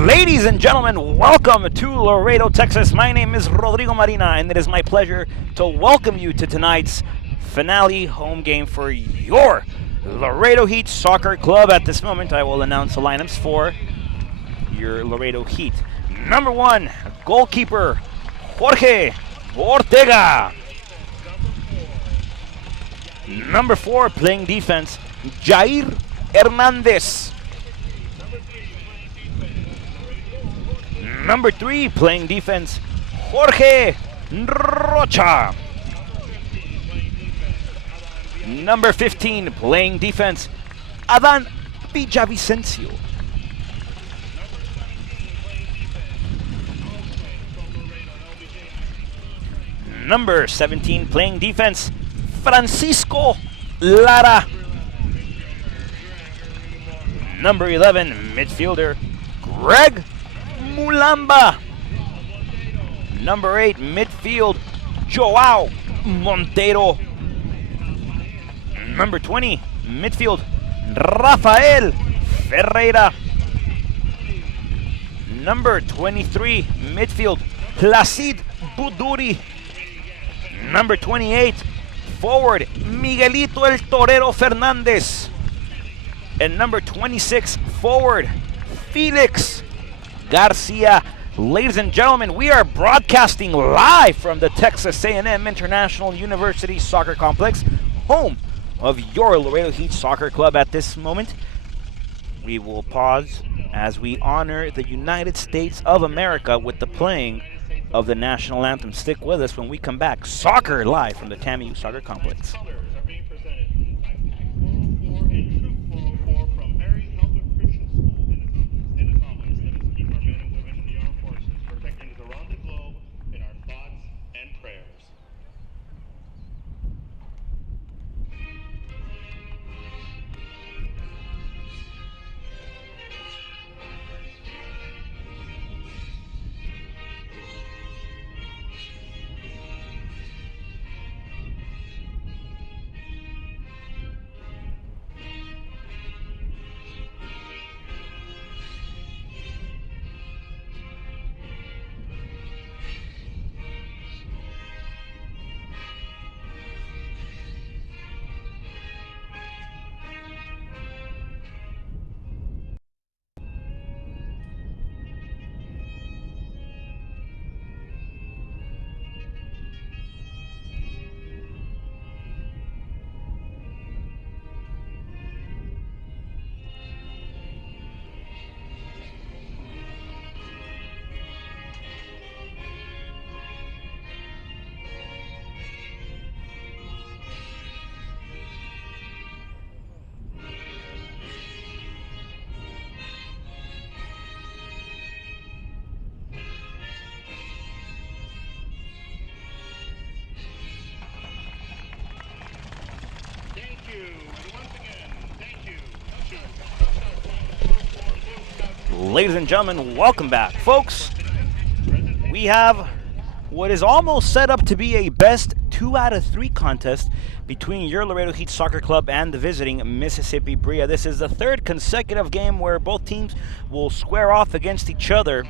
Ladies and gentlemen, welcome to Laredo, Texas. My name is Rodrigo Marina, and it is my pleasure to welcome you to tonight's finale home game for your Laredo Heat Soccer Club. At this moment, I will announce the lineups for your Laredo Heat. Number 1, goalkeeper Jorge Ortega. Number 4, playing defense, Jair Hernandez. Number 3, playing defense, Jorge Rocha. Number 15, playing defense, Adan Villavicencio. Number 17, playing defense, Francisco Lara. Number 11, midfielder, Greg Mulamba. Number 8, midfield, Joao Montero. Number 20, midfield, Rafael Ferreira. Number 23, midfield, Placid Buduri. Number 28, forward, Miguelito El Torero Fernandez. And number 26, forward, Felix Garcia. Ladies and gentlemen, we are broadcasting live from the Texas A&M International University Soccer Complex, home of your Laredo Heat Soccer Club. At this moment, we will pause as we honor the United States of America with the playing of the national anthem. Stick with us when we come back. Soccer live from the TAMU Soccer Complex. Ladies and gentlemen, welcome back. Folks, we have what is almost set up to be a best 2 out of 3 contest between your Laredo Heat Soccer Club and the visiting Mississippi Brilla. This is the 3rd consecutive game where both teams will square off against each other,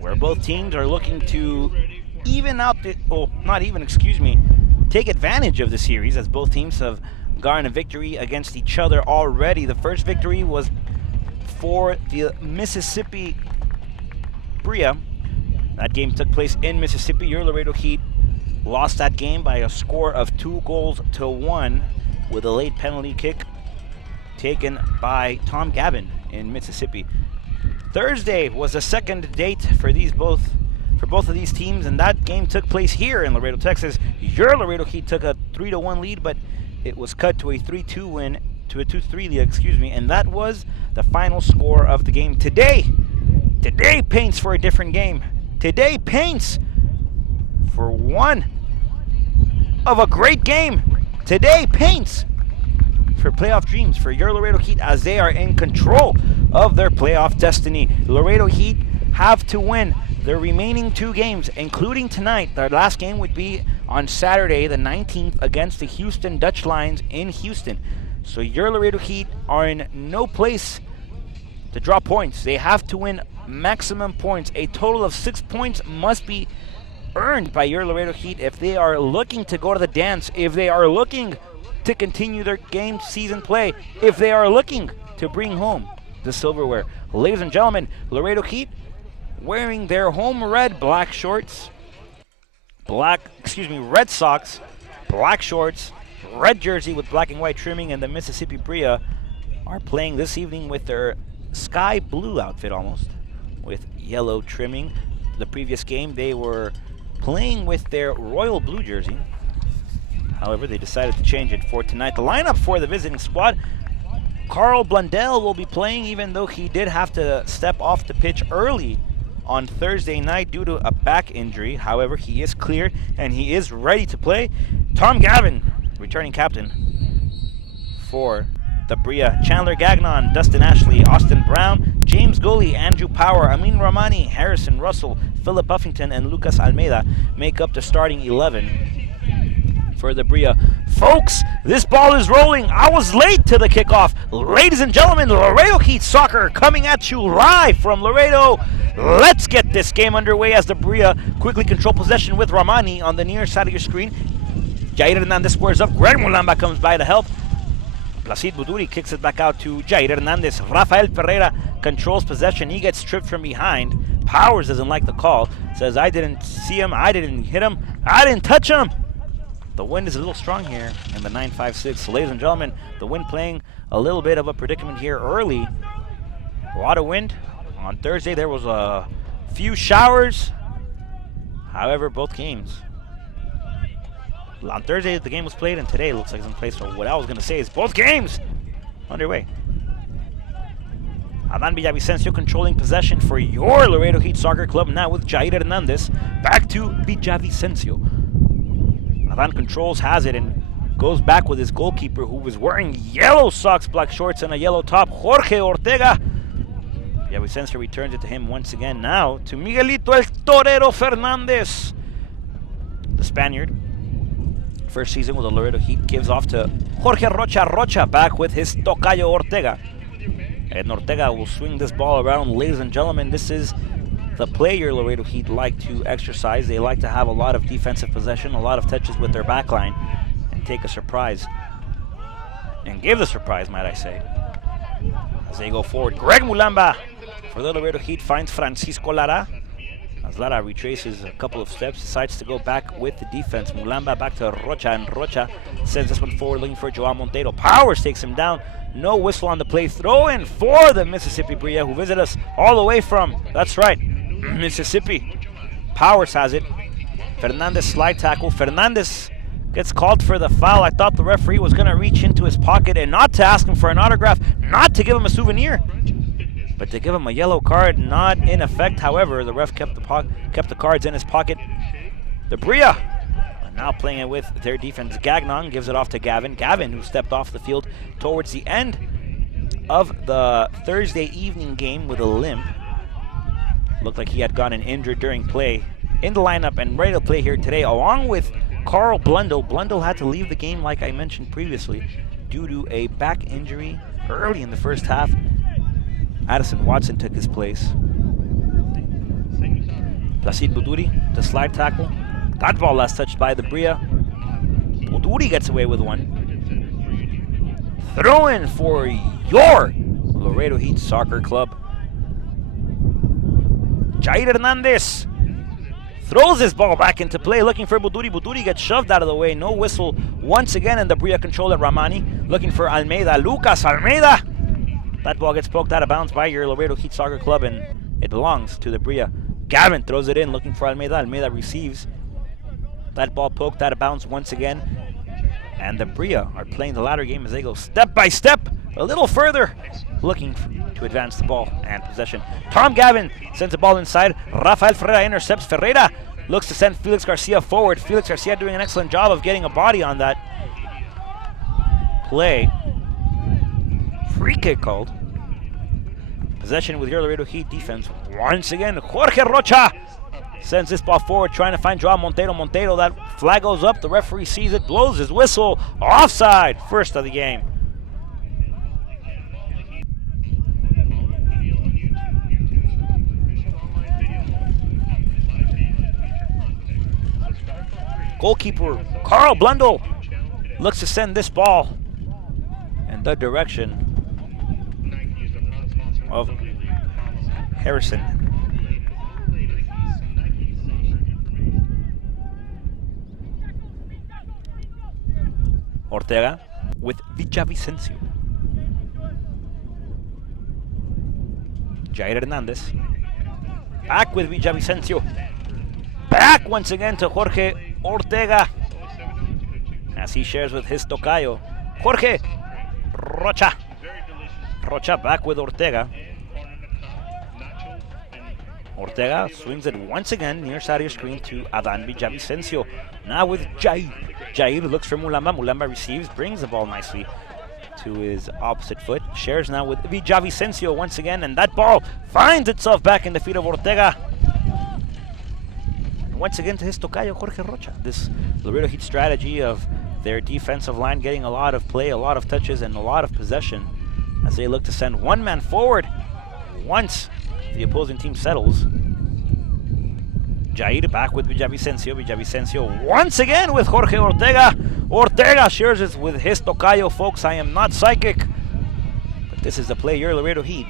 where both teams are looking to take advantage of the series, as both teams have gotten a victory against each other already. The first victory was for the Mississippi Brilla. That game took place in Mississippi. Your Laredo Heat lost that game by a score of 2-1 with a late penalty kick taken by Tom Gavin in Mississippi. Thursday was the second date for both of these teams, and that game took place here in Laredo, Texas. Your Laredo Heat took a 3-1 lead, but it was cut to a 3-2 win, to a 2-3 lead, and that was the final score of the game. Today paints for a different game. Today paints for one of a great game. Today paints for playoff dreams for your Laredo Heat, as they are in control of their playoff destiny. Laredo Heat have to win their remaining 2 games, including tonight. Their last game would be on Saturday the 19th against the Houston Dutch Lions in Houston. So your Laredo Heat are in no place to draw points. They have to win maximum points. A total of 6 points must be earned by your Laredo Heat if they are looking to go to the dance, if they are looking to continue their game season play, if they are looking to bring home the silverware. Ladies and gentlemen, Laredo Heat wearing their home red black shorts, red socks, black shorts, red jersey with black and white trimming, and the Mississippi Brilla are playing this evening with their sky blue outfit almost, with yellow trimming. The previous game they were playing with their royal blue jersey. However, they decided to change it for tonight. The lineup for the visiting squad: Carl Blundell will be playing, even though he did have to step off the pitch early on Thursday night due to a back injury. However, he is cleared and he is ready to play. Tom Gavin, returning captain for the Brilla. Chandler Gagnon, Dustin Ashley, Austin Brown, James Gully, Andrew Power, Amin Ramani, Harrison Russell, Philip Buffington, and Lucas Almeida make up the starting 11 for the Brilla. Folks, this ball is rolling. I was late to the kickoff. Ladies and gentlemen, Laredo Heat Soccer coming at you live from Laredo. Let's get this game underway as the Brilla quickly control possession with Ramani on the near side of your screen. Jair Hernandez squares up. Greg Mulamba comes by to help. Placid Buduri kicks it back out to Jair Hernandez. Rafael Ferreira controls possession. He gets tripped from behind. Powers doesn't like the call. Says, I didn't see him. I didn't hit him. I didn't touch him. The wind is a little strong here in the 956. So, ladies and gentlemen, the wind playing a little bit of a predicament here early. A lot of wind. On Thursday, there was a few showers. However, both games. On Thursday, the game was played, and today it looks like it's in place. So what I was going to say is both games underway. Adan Villavicencio controlling possession for your Laredo Heat Soccer Club now with Jair Hernandez. Back to Villavicencio. Adan controls, has it, and goes back with his goalkeeper, who was wearing yellow socks, black shorts, and a yellow top, Jorge Ortega. Villavicencio returns it to him once again now to Miguelito El Torero Fernandez. The Spaniard, first season with the Laredo Heat, gives off to Jorge Rocha back with his Tocayo Ortega. And Ortega will swing this ball around. Ladies and gentlemen, this is the player Laredo Heat like to exercise. They like to have a lot of defensive possession, a lot of touches with their back line, and take a surprise. And give the surprise, might I say. As they go forward, Greg Mulamba for the Laredo Heat finds Francisco Lara. As Lara retraces a couple of steps, decides to go back with the defense. Mulamba back to Rocha, and Rocha sends this one forward, looking for Joao Montero. Powers takes him down. No whistle on the play. Throw in for the Mississippi Brilla, who visit us all the way from, that's right, Mississippi. Powers has it. Fernandez slide tackle. Fernandez gets called for the foul. I thought the referee was going to reach into his pocket and not to ask him for an autograph, not to give him a souvenir, but to give him a yellow card, not in effect. However, the ref kept the cards in his pocket. The Brilla now playing it with their defense. Gagnon gives it off to Gavin. Gavin, who stepped off the field towards the end of the Thursday evening game with a limp. Looked like he had gotten injured during play. In the lineup and ready to play here today, along with Carl Blundell. Blundell had to leave the game, like I mentioned previously, due to a back injury early in the first half. Addison Watson took his place. Placid Buduri, the slide tackle. That ball last touched by the Brilla. Buduri gets away with one. Throw in for your Laredo Heat Soccer Club. Jair Hernandez throws this ball back into play, looking for Buduri. Buduri gets shoved out of the way. No whistle once again, and the Brilla control at Ramani, looking for Almeida. Lucas Almeida. That ball gets poked out of bounds by your Laredo Heat Soccer Club, and it belongs to the Brilla. Gavin throws it in, looking for Almeida. Almeida receives. That ball poked out of bounds once again. And the Brilla are playing the latter game as they go step by step, a little further, looking to advance the ball and possession. Tom Gavin sends the ball inside. Rafael Ferreira intercepts. Ferreira looks to send Felix Garcia forward. Felix Garcia doing an excellent job of getting a body on that play. Free kick called. Possession with your Laredo Heat defense. Once again, Jorge Rocha sends this ball forward, trying to find Joao Montero. Montero, that flag goes up. The referee sees it, blows his whistle. Offside, first of the game. Goalkeeper Carl Blundell looks to send this ball in the direction of Harrison. Ortega with Villavicencio. Jair Hernandez. Back with Villavicencio. Back once again to Jorge Ortega as he shares with his tocayo, Jorge Rocha. Rocha back with Ortega. Ortega swings it once again near side of your screen to Adan Villavicencio. Now with Jair. Jair looks for Mulamba. Mulamba receives, brings the ball nicely to his opposite foot. Shares now with Villavicencio once again, and that ball finds itself back in the feet of Ortega. And once again to his tocayo, Jorge Rocha. This Laredo Heat strategy of their defensive line getting a lot of play, a lot of touches, and a lot of possession as they look to send one man forward once the opposing team settles. Jair back with Villavicencio. Villavicencio once again with Jorge Ortega. Ortega shares it with his tocayo, folks. I am not psychic, but this is the play your Laredo Heat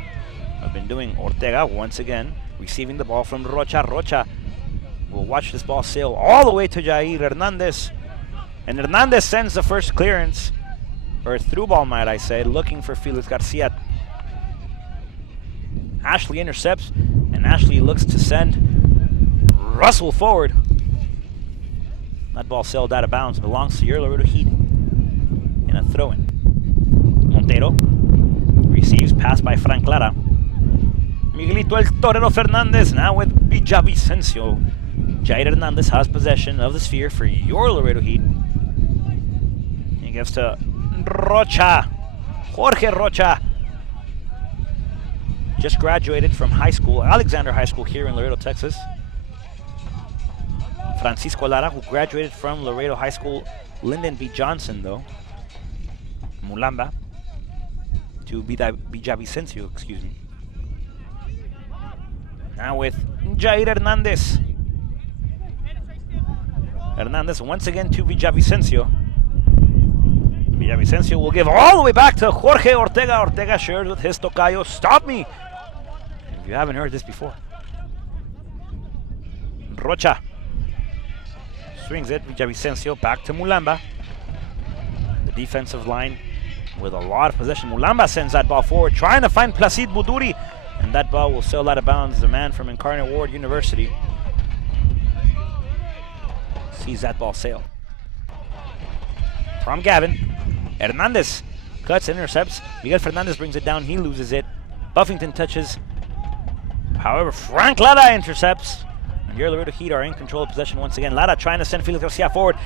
have been doing. Ortega once again receiving the ball from Rocha. Rocha will watch this ball sail all the way to Jair Hernandez. And Hernandez sends the first clearance, or through ball might I say, looking for Felix Garcia. Ashley intercepts, and Ashley looks to send Russell forward. That ball sailed out of bounds, belongs to your Laredo Heat in a throw-in. Montero receives, pass by Frank Lara. Miguelito El Torero Fernandez now with Villavicencio. Jair Hernandez has possession of the sphere for your Laredo Heat. He gives to Rocha. Jorge Rocha. Just graduated from high school, Alexander High School here in Laredo, Texas. Francisco Lara, who graduated from Laredo High School, Lyndon B. Johnson, though. Mulamba to Villavicencio, excuse me. Now with Jair Hernandez. Hernandez once again to Villavicencio. Villavicencio will give all the way back to Jorge Ortega. Ortega shares with his tocayo. Stop me if you haven't heard this before. Rocha swings it. Villavicencio back to Mulamba. The defensive line with a lot of possession. Mulamba sends that ball forward, trying to find Placid Buduri, and that ball will sail out of bounds. The man from Incarnate Ward University sees that ball sail. From Gavin, Hernandez cuts and intercepts. Miguel Fernandez brings it down. He loses it. Buffington touches. However, Frank Lara intercepts. And your Laredo Heat are in control of possession once again. Lara trying to send Felix Garcia forward.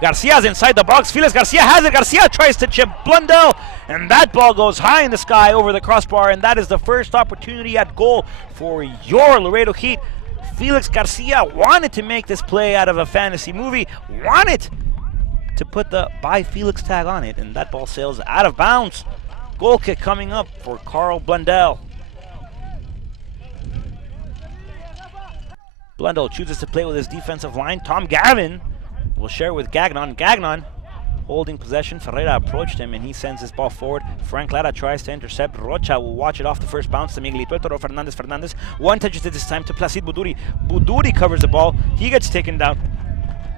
Garcia's inside the box. Felix Garcia has it. Garcia tries to chip Blundell. And that ball goes high in the sky over the crossbar. And that is the first opportunity at goal for your Laredo Heat. Felix Garcia wanted to make this play out of a fantasy movie. Wanted to put the by Felix tag on it, and that ball sails out of bounds. Goal kick coming up for Carl Blundell. Blundell chooses to play with his defensive line. Tom Gavin will share with Gagnon. Gagnon holding possession. Ferreira approached him and he sends his ball forward. Frank Lara tries to intercept. Rocha will watch it off the first bounce to Miguelito El Toro Fernandez. Fernandez one touches it this time to Placid Buduri. Buduri covers the ball. He gets taken down.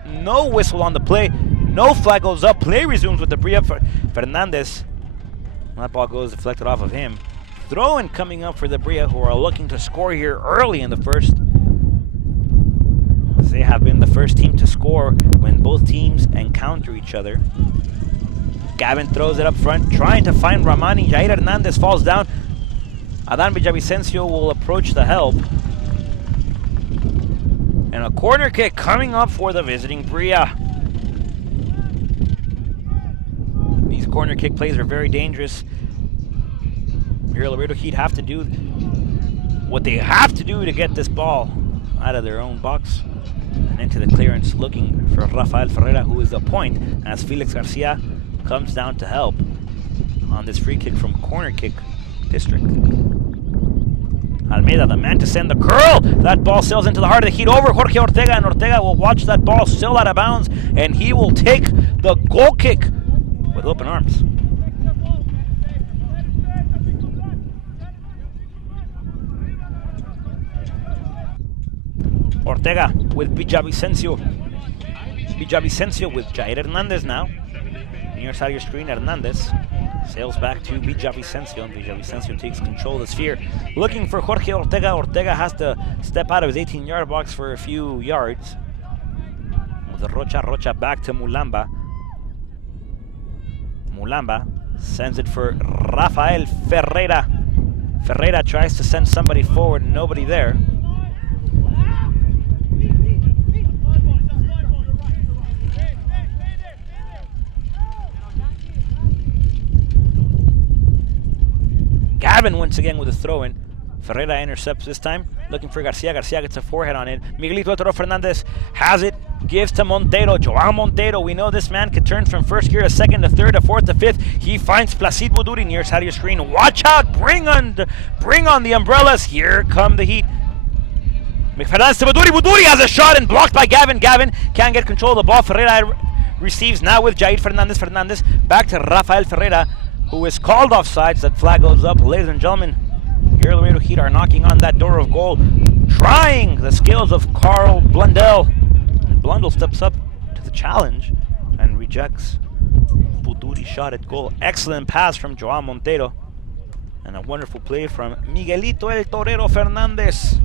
No whistle on the play. No flag goes up. Play resumes with the Brilla. Fernandez. That ball goes deflected off of him. Throw-in coming up for the Brilla, who are looking to score here early in the first. They have been the first team to score when both teams encounter each other. Gavin throws it up front, trying to find Ramani. Jair Hernandez falls down. Adan Villavicencio will approach the help. And a corner kick coming up for the visiting Brilla. These corner kick plays are very dangerous. Here, Laredo Heat have to do what they have to do to get this ball out of their own box and into the clearance, looking for Rafael Ferreira, who is the point, as Felix Garcia comes down to help on this free kick from corner kick district. Almeida, the man to send the curl. That ball sails into the heart of the Heat over Jorge Ortega, and Ortega will watch that ball sail out of bounds, and he will take the goal kick with open arms. Ortega with Villavicencio. Villavicencio with Jair Hernandez now. Near side of your screen, Hernandez sails back to Villavicencio, and Villavicencio takes control of the sphere. Looking for Jorge Ortega. Ortega has to step out of his 18-yard box for a few yards. With Rocha back to Mulamba. Mulamba sends it for Rafael Ferreira. Ferreira tries to send somebody forward, nobody there. Gavin once again with a throw-in. Ferreira intercepts this time, looking for Garcia. Garcia gets a forehead on it. Miguelito El Toro Fernandez has it, gives to Montero. Joao Montero, we know this man can turn from first gear to second to third to fourth to fifth. He finds Placid Buduri near side of your screen. Watch out, bring on the umbrellas. Here come the Heat. McFernandez to Buduri. Buduri has a shot and blocked by Gavin. Gavin can't get control of the ball. Ferreira receives now with Jair Fernandez. Fernandez back to Rafael Ferreira, who is called offsides. That flag goes up. Ladies and gentlemen, your Laredo Heat are knocking on that door of goal, trying the skills of Carl Blundell. And Blundell steps up to the challenge and rejects Buduri's shot at goal. Excellent pass from Joao Montero, and a wonderful play from Miguelito El Torero Fernandez.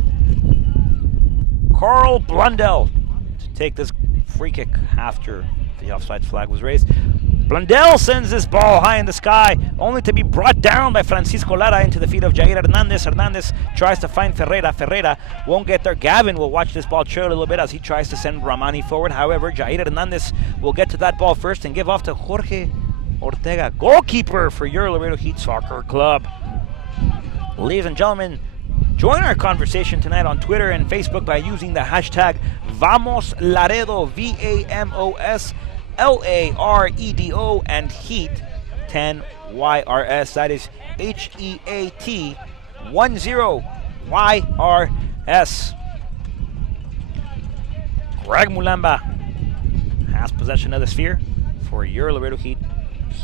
Carl Blundell to take this free kick after the offside flag was raised. Blundell sends this ball high in the sky, only to be brought down by Francisco Lara into the feet of Jair Hernandez. Hernandez tries to find Ferreira. Ferreira won't get there. Gavin will watch this ball trail a little bit as he tries to send Ramani forward. However, Jair Hernandez will get to that ball first and give off to Jorge Ortega, goalkeeper for your Laredo Heat Soccer Club. Ladies and gentlemen, join our conversation tonight on Twitter and Facebook by using the hashtag VamosLaredo, VamosLaredo, and Heat 10YRS. That is HEAT 10YRS. Greg Mulamba has possession of the sphere for your Laredo Heat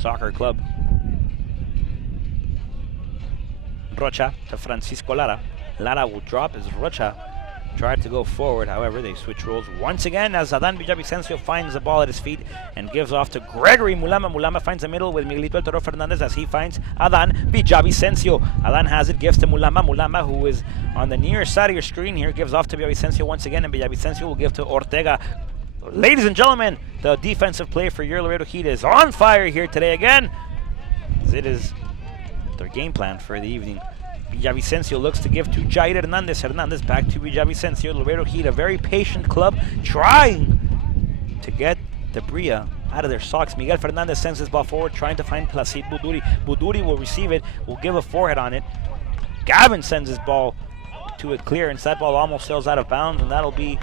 Soccer Club. Rocha to Francisco Lara. Lara will drop as Rocha tried to go forward. However, they switch roles once again as Adan Villavicencio finds the ball at his feet and gives off to Gregory Mulamba. Mulamba finds the middle with Miguelito El Toro Fernandez as he finds Adan Villavicencio. Adan has it, gives to Mulamba. Mulamba, who is on the near side of your screen here, gives off to Villavicencio once again, and Villavicencio will give to Ortega. Ladies and gentlemen, the defensive play for your Laredo Heat is on fire here today again, as it is their game plan for the evening. Villavicencio looks to give to Jair Hernandez. Hernandez back to Villavicencio. Laredo Heat, a very patient club, trying to get the Brilla out of their socks. Miguel Fernandez sends his ball forward, trying to find Placid Buduri. Buduri will receive it, will give a forehead on it. Gavin sends his ball to a clearance. That ball almost sails out of bounds, and that'll be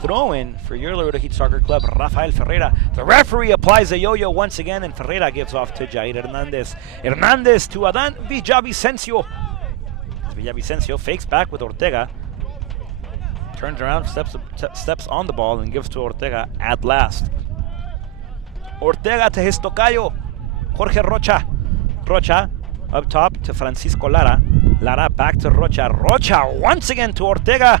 throw-in for your Laredo Heat Soccer Club, Rafael Ferreira. The referee applies a yo-yo once again, and Ferreira gives off to Jair Hernandez. Hernandez to Adan Villavicencio. Villavicencio fakes back with Ortega, turns around, steps on the ball, and gives to Ortega at last. Ortega to his tocayo, Jorge Rocha. Rocha up top to Francisco Lara. Lara back to Rocha. Rocha once again to Ortega.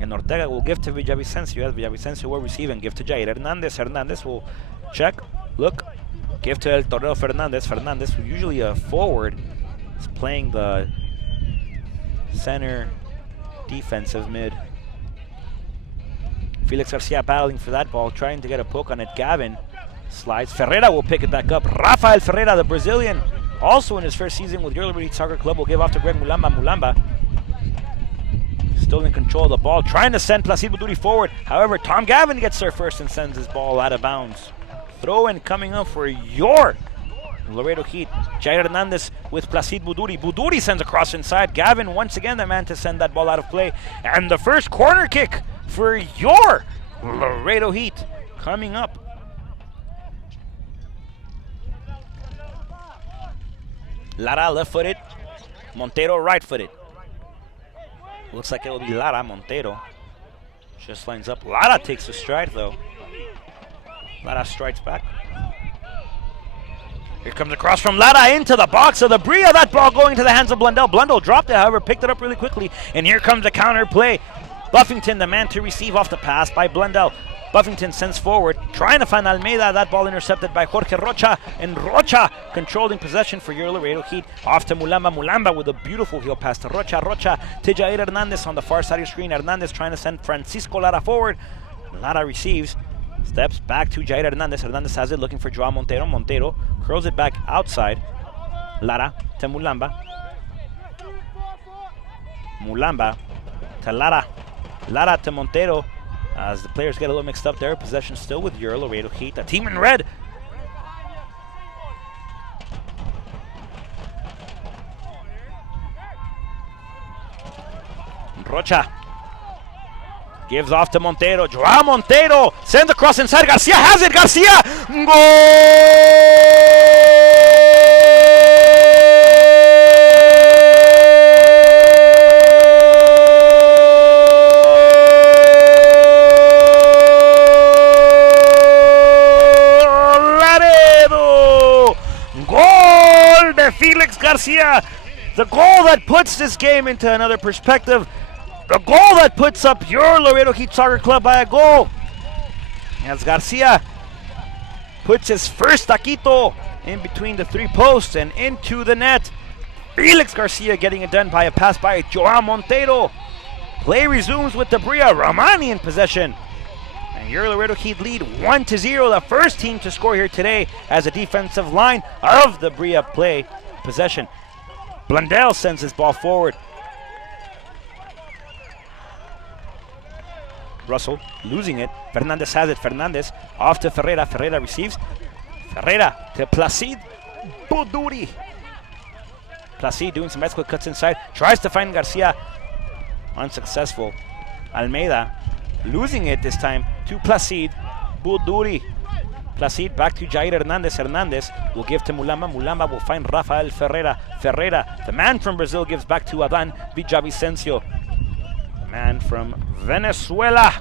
And Ortega will give to Villavicencio, as Villavicencio will receive and give to Jair Hernandez. Hernandez will check, look, give to El Torero Fernandez. Fernandez, who usually a forward, is playing the center defensive mid. Felix Garcia battling for that ball, trying to get a poke on it. Gavin slides. Ferreira will pick it back up. Rafael Ferreira, the Brazilian, also in his first season with your Laredo Heat Soccer Club, will give off to Greg Mulamba. Mulamba still in control of the ball, trying to send Placid Buduri forward. However, Tom Gavin gets there first and sends his ball out of bounds. Throw in coming up for your Laredo Heat. Jair Hernandez with Placid Buduri. Buduri sends a cross inside. Gavin once again the man to send that ball out of play. And the first corner kick for your Laredo Heat coming up. Lara left-footed. Montero right-footed. Looks like it will be Lara. Montero just lines up. Lara takes a stride, though. Lara strides back. Here comes the cross from Lara into the box of the Brilla. That ball going to the hands of Blundell. Blundell dropped it, however, picked it up really quickly. And here comes the counter play. Buffington, the man to receive off the pass by Blundell. Buffington sends forward, trying to find Almeida. That ball intercepted by Jorge Rocha. And Rocha controlling possession for your Laredo Heat. Off to Mulamba. Mulamba with a beautiful heel pass to Rocha. Rocha to Jair Hernandez on the far side of the screen. Hernandez trying to send Francisco Lara forward. Lara receives. Steps back to Jair Hernandez. Hernandez has it, looking for Joao Montero. Montero curls it back outside. Lara to Mulamba. Mulamba to Lara. Lara to Montero. As the players get a little mixed up there. Possession still with your Laredo Heat. A team in red. Rocha gives off to Montero. Joao Montero sends across inside. Garcia has it. Garcia. Goal de Felix Garcia. The goal that puts this game into another perspective. The goal that puts up your Laredo Heat Soccer Club by a goal. As Garcia puts his first taquito in between the three posts and into the net. Felix Garcia getting it done by a pass by Joao Montero. Play resumes with the Brilla. Romani in possession. And your Laredo Heat lead 1-0. The first team to score here today as a defensive line of the Brilla play possession. Blundell sends his ball forward. Russell losing it. Fernandez has it. Fernandez off to Ferreira. Ferreira receives. Ferreira to Placid Buduri. Placid doing some bicycle cuts inside. Tries to find Garcia. Unsuccessful. Almeida losing it this time to Placid Buduri. Placid back to Jair Hernandez. Hernandez will give to Mulamba. Mulamba will find Rafael Ferreira. Ferreira, the man from Brazil, gives back to Adan Villavicencio. Man from Venezuela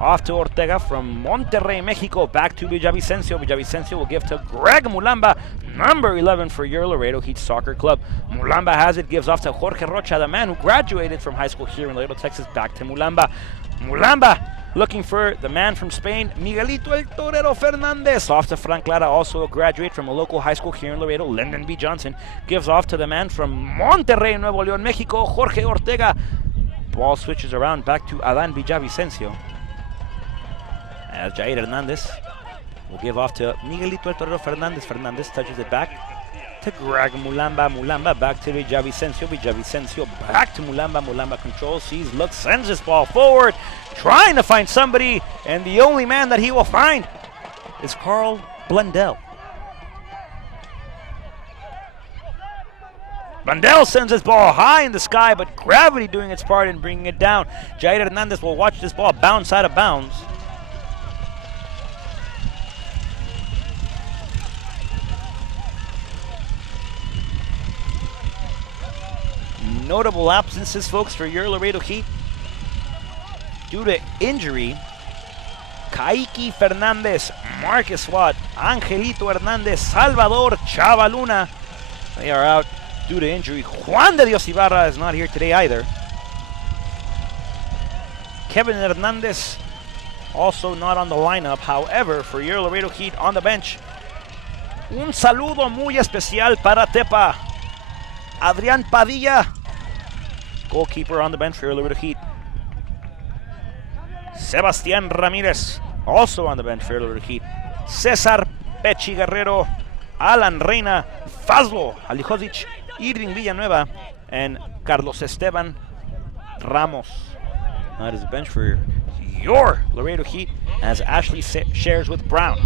off to Ortega from Monterrey, Mexico, back to Villavicencio. Villavicencio will give to Greg Mulamba, number 11 for your Laredo Heat Soccer Club. Mulamba has it, gives off to Jorge Rocha, the man who graduated from high school here in Laredo, Texas, back to Mulamba. Mulamba looking for the man from Spain, Miguelito El Torero Fernandez, off to Frank Lara, also a graduate from a local high school here in Laredo. Lyndon B. Johnson gives off to the man from Monterrey, Nuevo León, Mexico, Jorge Ortega. Ball switches around back to Adan Villavicencio. As Jair Hernandez will give off to Miguelito El Torero Fernandez. Fernandez touches it back to Greg Mulamba. Mulamba back to Villavicencio. Villavicencio back to Mulamba. Mulamba controls, sees, looks, sends this ball forward, trying to find somebody, and the only man that he will find is Carl Blundell. Blundell sends his ball high in the sky, but gravity doing its part in bringing it down. Jair Hernandez will watch this ball bounce out of bounds. Notable absences, folks, for your Laredo Heat. Due to injury, Kaiki Fernandez, Marcus Watt, Angelito Hernandez, Salvador Chavaluna, they are out due to injury. Juan de Dios Ibarra is not here today either. Kevin Hernandez also not on the lineup. However, for your Laredo Heat on the bench, un saludo muy especial para Tepa. Adrián Padilla, goalkeeper on the bench for your Laredo Heat. Sebastián Ramírez, also on the bench for your Laredo Heat. Cesar Pechi Guerrero, Alan Reina, Fazlo Alijovic, Irving Villanueva, and Carlos Esteban Ramos. That is the bench for your Laredo Heat as Ashley shares with Brown.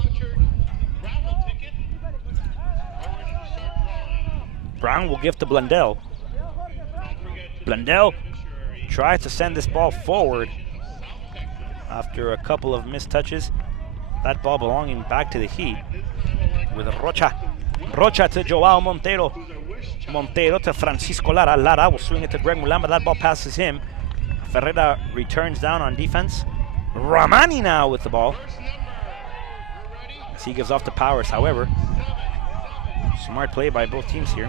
Brown will give to Blundell. Blundell tries to send this ball forward after a couple of missed touches. That ball belonging back to the Heat with Rocha. Rocha to Joao Montero. Montero to Francisco Lara. Lara will swing it to Greg Mulamba. That ball passes him. Ferreira returns down on defense. Ramani now with the ball. As he gives off to Powers, however. Smart play by both teams here.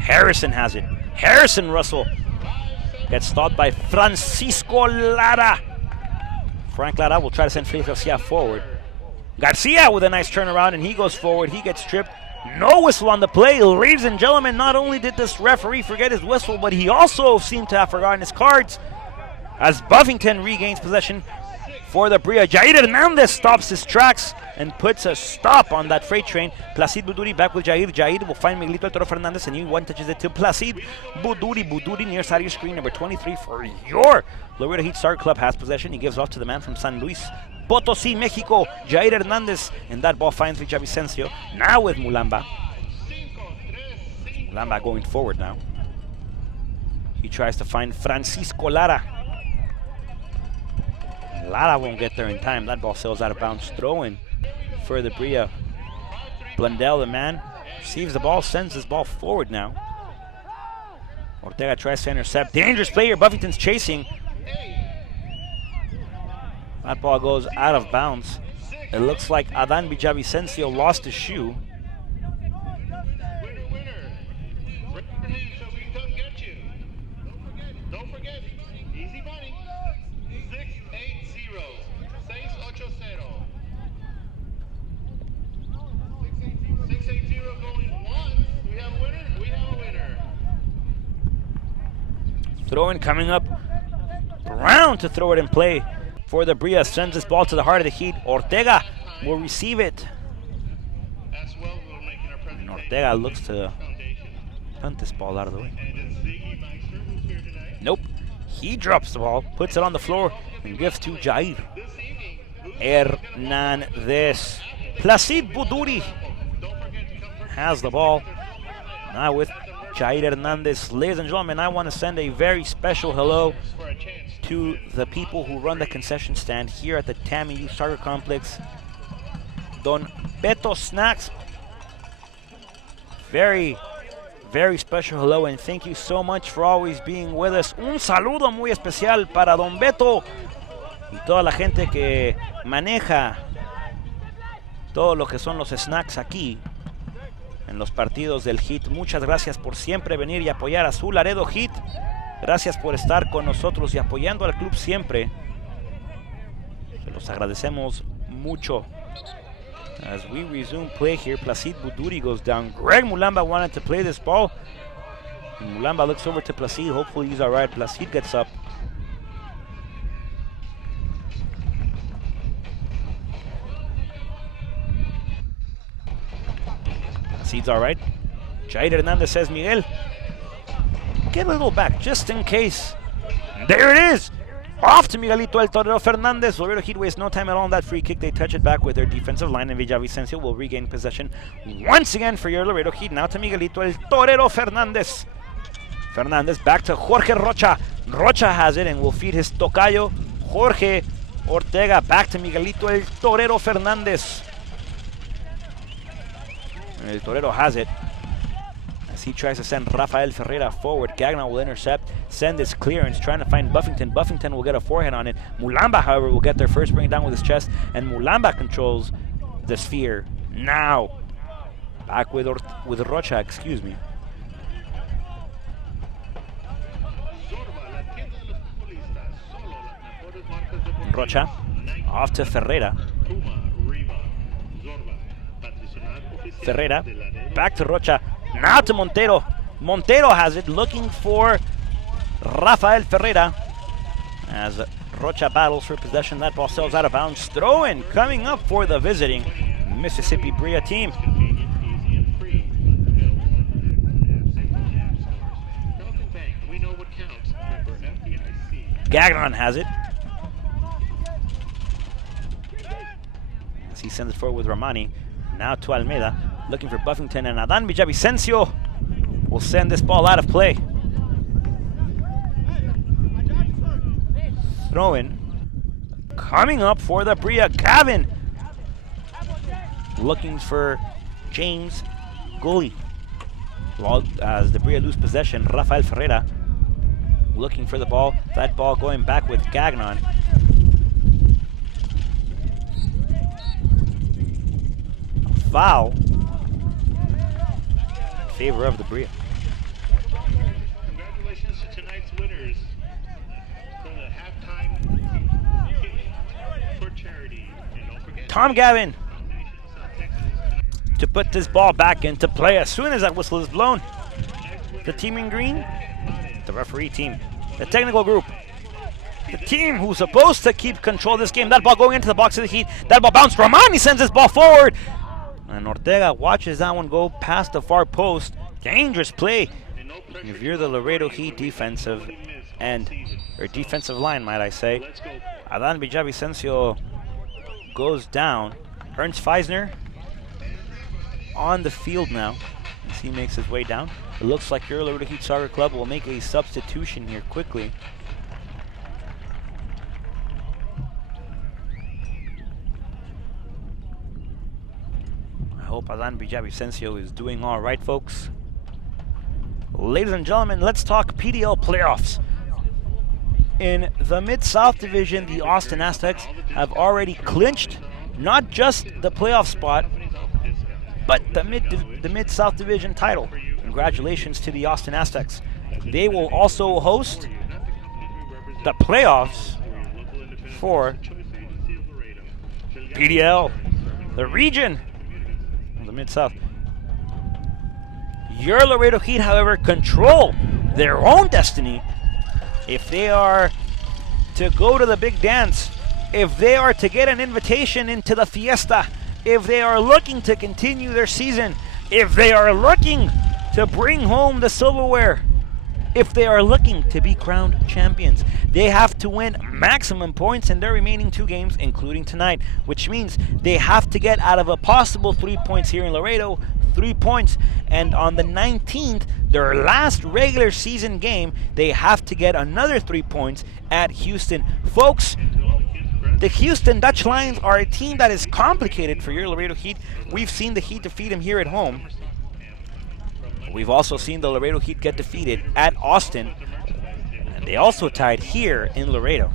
Harrison has it. Harrison Russell gets stopped by Francisco Lara. Frank Lara will try to send Felix Garcia forward. Garcia with a nice turnaround, and he goes forward. He gets tripped. No whistle on the play. Ladies and gentlemen, not only did this referee forget his whistle, but he also seemed to have forgotten his cards. As Buffington regains possession for the Brilla. Jair Hernandez stops his tracks and puts a stop on that freight train. Placid Buduri back with Jair. Jair will find Miguelito El Toro Fernandez, and he one touches it to Placid Buduri. Buduri near side of your screen, number 23 for your Laredo Heat Star Club has possession. He gives off to the man from San Luis Potosí, Mexico, Jair Hernandez, and that ball finds Villavicencio. Now with Mulamba. Mulamba going forward now. He tries to find Francisco Lara. Lara won't get there in time. That ball sails out of bounds. Throw in for the Brilla. Blundell, the man, receives the ball, sends this ball forward now. Ortega tries to intercept. Dangerous player. Buffington's chasing. That ball goes out of bounds. It looks like Adan Villavicencio lost his shoe. Throw-in coming up. Brown to throw it in play for the Brilla. Sends this ball to the heart of the Heat. Ortega will receive it. And Ortega looks to punt this ball out of the way. Nope. He drops the ball, puts it on the floor, and gives to Jair Hernandez. Placid Buduri has the ball. Now with Jair Hernandez. Ladies and gentlemen, I want to send a very special hello to the people who run the concession stand here at the Tammy Youth Soccer Complex. Don Beto Snacks. Very, very special hello, and thank you so much for always being with us. Un saludo muy especial para Don Beto y toda la gente que maneja todo lo que son los snacks aquí en los partidos del Heat. Muchas gracias por siempre venir y apoyar a su Laredo Heat. Gracias por estar con nosotros y apoyando al club siempre. Se los agradecemos mucho. As we resume play here, Placid Buduri goes down. Greg Mulamba wanted to play this ball. And Mulamba looks over to Placid. Hopefully he's all right. Placid gets up. Placid's all right. Jair Hernandez says, Miguel, get a little back just in case. There it is. Off to Miguelito El Torero Fernandez. Laredo Heat wastes no time at all on that free kick. They touch it back with their defensive line, and Villavicencio will regain possession once again for your Laredo Heat. Now to Miguelito El Torero Fernandez. Fernandez back to Jorge Rocha. Rocha has it and will feed his tocayo, Jorge Ortega. Back to Miguelito El Torero Fernandez. El Torero has it. As he tries to send Rafael Ferreira forward. Gagnon will intercept, send this clearance, trying to find Buffington. Buffington will get a forehand on it. Mulamba, however, will get there first, bring it down with his chest, and Mulamba controls the sphere. Now, back with Rocha, excuse me. Rocha, off to Ferreira. Ferreira, back to Rocha. Now to Montero. Montero has it, looking for Rafael Ferreira. As Rocha battles for possession, that ball sails out of bounds. Throw-in coming up for the visiting Mississippi Brilla team. Gagnon has it. As he sends it forward with Romani. Now to Almeida, looking for Buffington, and Adan Villavicencio will send this ball out of play. Throw-in coming up for the Brilla. Gavin looking for James Gully. As the Brilla lose possession, Rafael Ferreira looking for the ball. That ball going back with Gagnon. Foul in favor of the Brilla. Congratulations to tonight's winners for the halftime for charity. And don't forget, Tom Gavin to put this ball back into play as soon as that whistle is blown. The team in green, the referee team, the technical group, the team who's supposed to keep control of this game. That ball going into the box of the Heat. That ball bounced. Romani sends this ball forward. And Ortega watches that one go past the far post. Dangerous play. If you're the Laredo Heat defensive end, or defensive line, might I say. Adan Villavicencio goes down. Ernst Feisner on the field now as he makes his way down. It looks like your Laredo Heat Soccer Club will make a substitution here quickly. I hope Adan Villavicencio is doing all right, folks. Ladies and gentlemen, let's talk PDL playoffs. In the Mid-South Division, the Austin Aztecs have already clinched not just the playoff spot, but the Mid-South Division title. Congratulations to the Austin Aztecs. They will also host the playoffs for PDL, the region of the Mid-South. Your Laredo Heat, however, control their own destiny. If they are to go to the big dance, if they are to get an invitation into the fiesta, if they are looking to continue their season, if they are looking to bring home the silverware, if they are looking to be crowned champions, they have to win maximum points in their remaining 2 games, including tonight, which means they have to get out of a possible 3 points here in Laredo, 3 points, and on the 19th, their last regular season game, they have to get another 3 points at Houston. Folks, the Houston Dutch Lions are a team that is complicated for your Laredo Heat. We've seen the Heat defeat them here at home. We've also seen the Laredo Heat get defeated at Austin, and they also tied here in Laredo.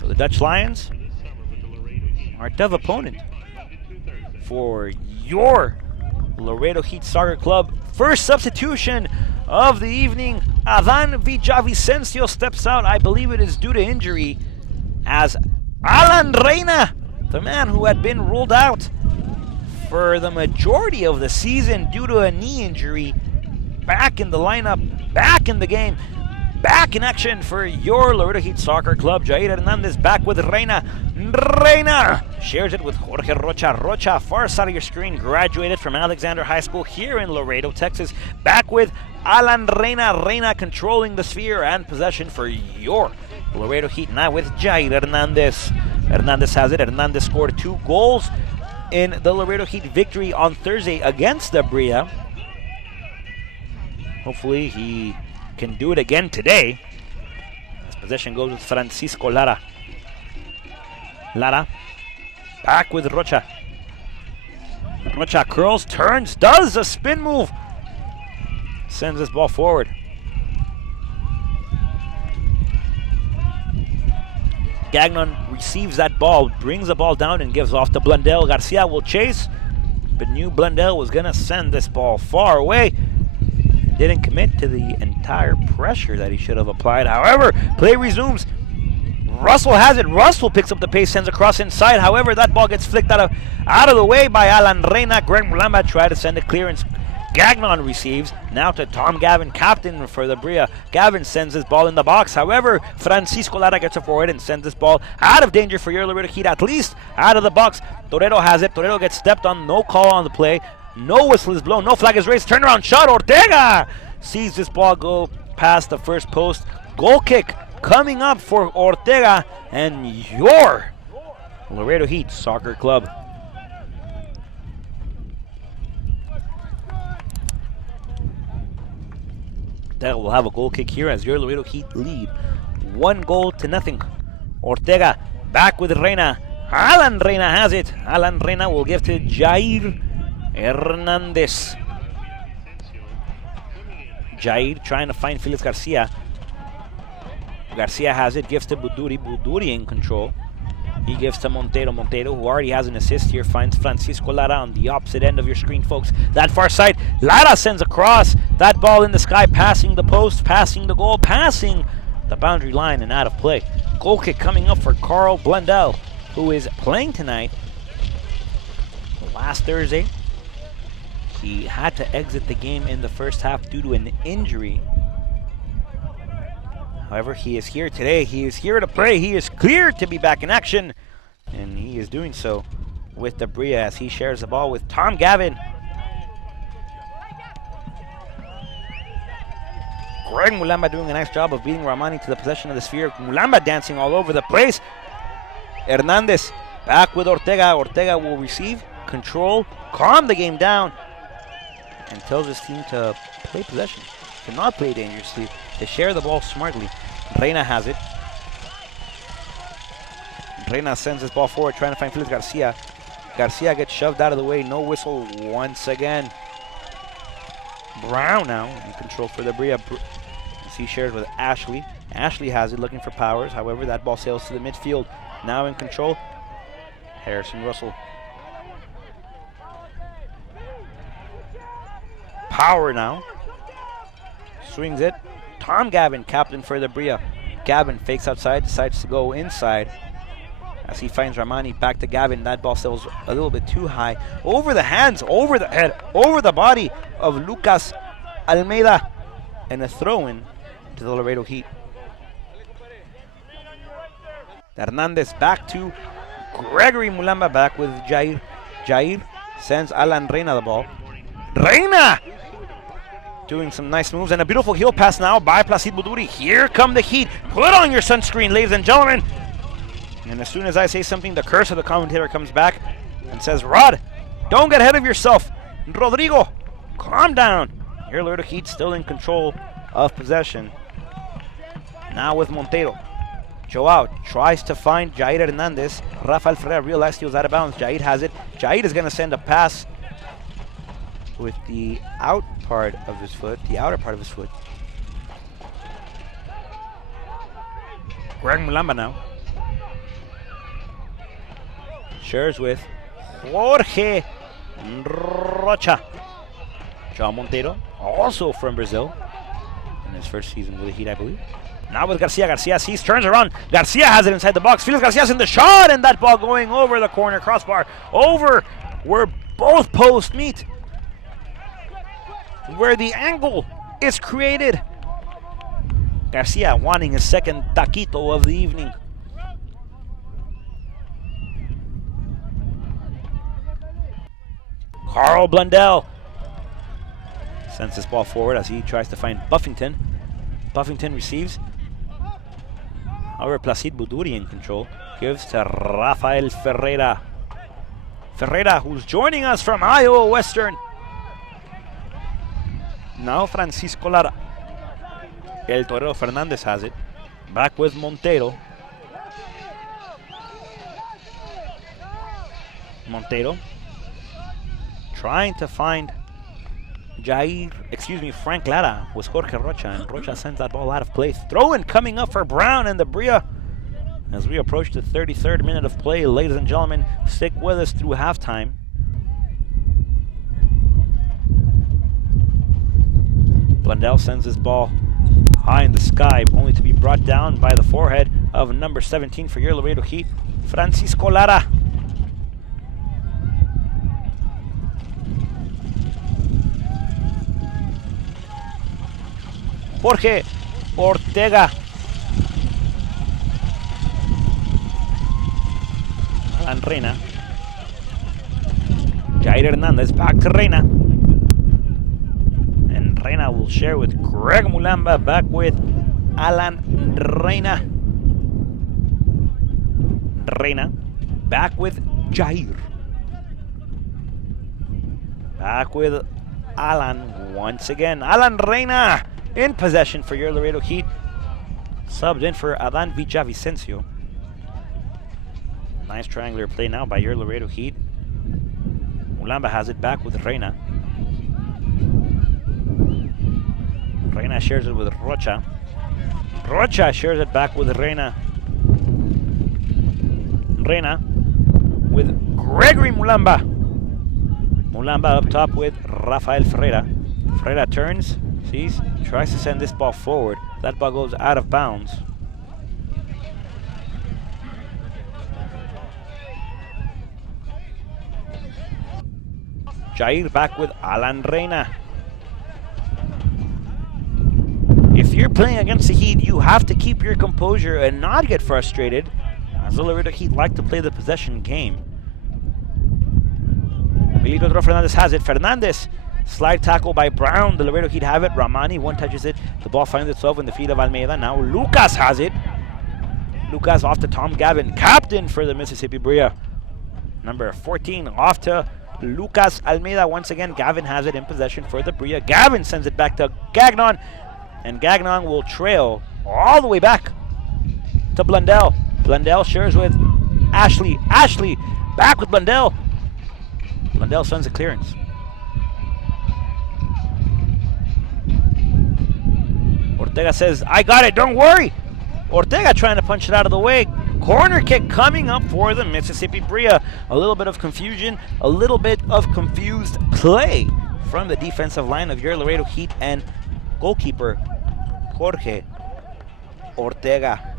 So the Dutch Lions are a tough opponent for your Laredo Heat Soccer Club. First substitution of the evening. Adan Villavicencio steps out. I believe it is due to injury, as Alan Reina, the man who had been ruled out for the majority of the season due to a knee injury, back in the lineup, back in the game, back in action for your Laredo Heat Soccer Club. Jair Hernandez back with Reina. Reina shares it with Jorge Rocha. Rocha, far side of your screen, graduated from Alexander High School here in Laredo, Texas. Back with Alan Reina. Reina controlling the sphere and possession for your Laredo Heat. Now with Jair Hernandez. Hernandez has it. Hernandez scored 2 goals in the Laredo Heat victory on Thursday against the Brilla. Hopefully he can do it again today. This possession goes with Francisco Lara. Lara back with Rocha. Rocha curls, turns, does a spin move. Sends this ball forward. Gagnon receives that ball, brings the ball down and gives off to Blundell. Garcia will chase, but knew Blundell was going to send this ball far away. Didn't commit to the entire pressure that he should have applied. However, play resumes. Russell has it. Russell picks up the pace, sends across inside. However, that ball gets flicked out of the way by Alan Reina. Greg Mulamba tried to send it clearance. Gagnon receives. Now to Tom Gavin, captain for the Brilla. Gavin sends his ball in the box. However, Francisco Lara gets it forward and sends this ball out of danger for your Laredo Heat, at least out of the box. Torero has it. Torero gets stepped on. No call on the play. No whistle is blown. No flag is raised. Turnaround shot. Ortega sees this ball go past the first post. Goal kick coming up for Ortega and your Laredo Heat Soccer Club. Ortega will have a goal kick here as your Laredo Heat lead 1-0. Ortega back with Reina. Alan Reina has it. Alan Reina will give to Jair Hernandez. Jair trying to find Felix Garcia. Garcia has it, gives to Buduri. Buduri in control. He gives to Montero. Montero, who already has an assist here, finds Francisco Lara on the opposite end of your screen, folks. That far side, Lara sends across. That ball in the sky, passing the post, passing the goal, passing the boundary line and out of play. Goal kick coming up for Carl Blundell, who is playing tonight. Last Thursday, he had to exit the game in the first half due to an injury. However, he is here today. He is here to play. He is cleared to be back in action. And he is doing so with the Brilla as he shares the ball with Tom Gavin. Greg Mulamba doing a nice job of beating Ramani to the possession of the sphere. Mulamba dancing all over the place. Hernandez back with Ortega. Ortega will receive, control, calm the game down, and tells his team to play possession, to not play dangerously, to share the ball smartly. Reina has it. Reina sends his ball forward, trying to find Felix Garcia. Garcia gets shoved out of the way. No whistle once again. Brown now in control for the Brilla. He shares with Ashley. Ashley has it, looking for Powers. However, that ball sails to the midfield. Now in control, Harrison Russell. Power now. Swings it. Tom Gavin, captain for the Brilla. Gavin fakes outside, decides to go inside. As he finds Ramani, back to Gavin. That ball sails a little bit too high. Over the hands, over the head, over the body of Lucas Almeida. And a throw-in to the Laredo Heat. Hernandez back to Gregory Mulamba, back with Jair. Jair sends Alan Reina the ball. Reina doing some nice moves and a beautiful heel pass now by Placid Buduri. Here come the Heat. Put on your sunscreen, ladies and gentlemen. And as soon as I say something, the curse of the commentator comes back and says, Rod, don't get ahead of yourself. Rodrigo, calm down. Your Laredo Heat still in control of possession. Now with Montero. Joao tries to find Jair Hernandez. Rafael Ferreira realized he was out of bounds. Jair has it. Jair is going to send a pass with the outer part of his foot. Greg Mulamba now. Shares with Jorge Rocha. Joao Montero, also from Brazil, in his first season with the Heat, I believe. Now with Garcia. Garcia sees, turns around. Garcia has it inside the box. Felix Garcia's in the shot, and that ball going over the corner crossbar. Over where both posts meet. Where the angle is created. Garcia wanting his second taquito of the evening. Carl Blundell sends this ball forward as he tries to find Buffington. Buffington receives. However, Placid Buduri in control. Gives to Rafael Ferreira. Ferreira, who's joining us from Iowa Western. Now Francisco Lara. El Torero Fernandez has it. Back with Montero. Montero trying to find Frank Lara with Jorge Rocha, and Rocha sends that ball out of play. Throw-in coming up for Brown and the Brilla as we approach the 33rd minute of play. Ladies and gentlemen, stick with us through halftime. Blundell sends his ball high in the sky, only to be brought down by the forehead of number 17 for your Laredo Heat, Francisco Lara. Jorge Ortega. And Reina. Jair Hernandez back to Reina. And Reina will share with Greg Mulamba, back with Alan Reina. Reina back with Jair. Back with Alan once again. Alan Reina in possession for your Laredo Heat. Subbed in for Adan Villavicencio. Nice triangular play now by your Laredo Heat. Mulamba has it, back with Reina. Reina shares it with Rocha. Rocha shares it back with Reina. Reina with Gregory Mulamba. Mulamba up top with Rafael Ferreira. Ferreira turns, sees, tries to send this ball forward. That ball goes out of bounds. Jair back with Alan Reina. If you're playing against the Heat, you have to keep your composure and not get frustrated, as the Laredo Heat like to play the possession game. Miguel Fernandez has it. Fernandez, slide tackle by Brown. The Laredo Heat have it. Ramani one touches it. The ball finds itself in the feet of Almeida. Now Lucas has it. Lucas off to Tom Gavin, captain for the Mississippi Brilla. Number 14 off to Lucas Almeida. Once again, Gavin has it in possession for the Brilla. Gavin sends it back to Gagnon, and Gagnon will trail all the way back to Blundell. Blundell shares with Ashley. Ashley back with Blundell. Blundell sends a clearance. Ortega says, I got it, don't worry. Ortega trying to punch it out of the way. Corner kick coming up for the Mississippi Brilla. A little bit of confusion, a little bit of confused play from the defensive line of your Laredo Heat and goalkeeper Jorge Ortega.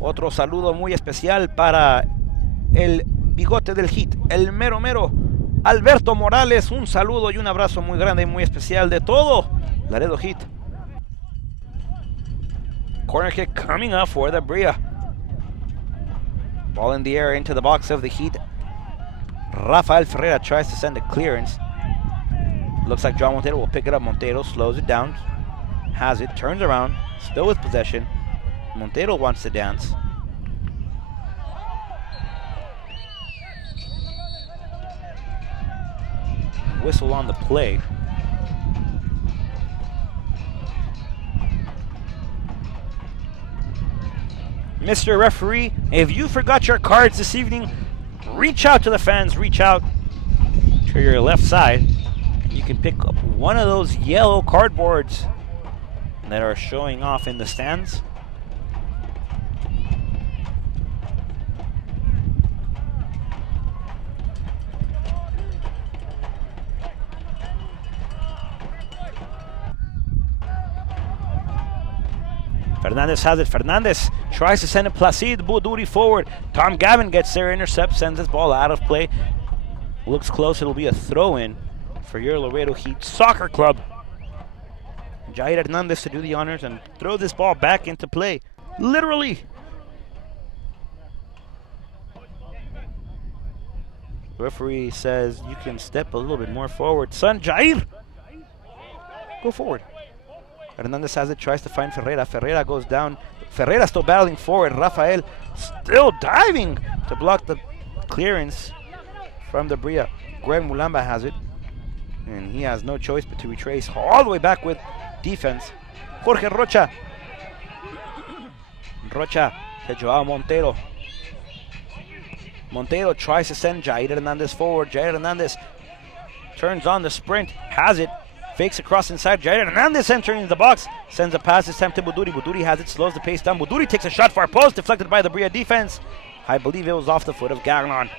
Otro saludo muy especial para el bigote del Heat, el mero mero Alberto Morales. Un saludo y un abrazo muy grande y muy especial de todo Laredo Heat. Corner kick coming up for the Brilla. Ball in the air into the box of the Heat. Rafael Ferreira tries to send a clearance. Looks like John Montero will pick it up. Montero slows it down. Has it, turns around, still with possession. Montero wants to dance. Whistle on the play. Mr. Referee, if you forgot your cards this evening, reach out to the fans, reach out to your left side. You can pick up one of those yellow cardboards that are showing off in the stands. Fernandez has it. Fernandez tries to send it Placide Bouduri forward. Tom Gavin gets there, intercepts, sends his ball out of play. Looks close, it'll be a throw-in for your Laredo Heat Soccer Club. Jair Hernandez to do the honors and throw this ball back into play. Literally. The referee says you can step a little bit more forward. Son, Jair! Go forward. Hernandez has it, tries to find Ferreira. Ferreira goes down. Ferreira still battling forward. Rafael still diving to block the clearance from the Brilla. Greg Mulamba has it, and he has no choice but to retrace all the way back with defense. Jorge Rocha. Rocha to Joao Montero. Montero tries to send Jair Hernandez forward. Jair Hernandez turns on the sprint, has it, fakes across inside. Jair Hernandez entering the box, sends a pass this time to Bouduri. Bouduri has it, slows the pace down. Bouduri takes a shot far post, deflected by the Brilla defense. I believe it was off the foot of Gagnon.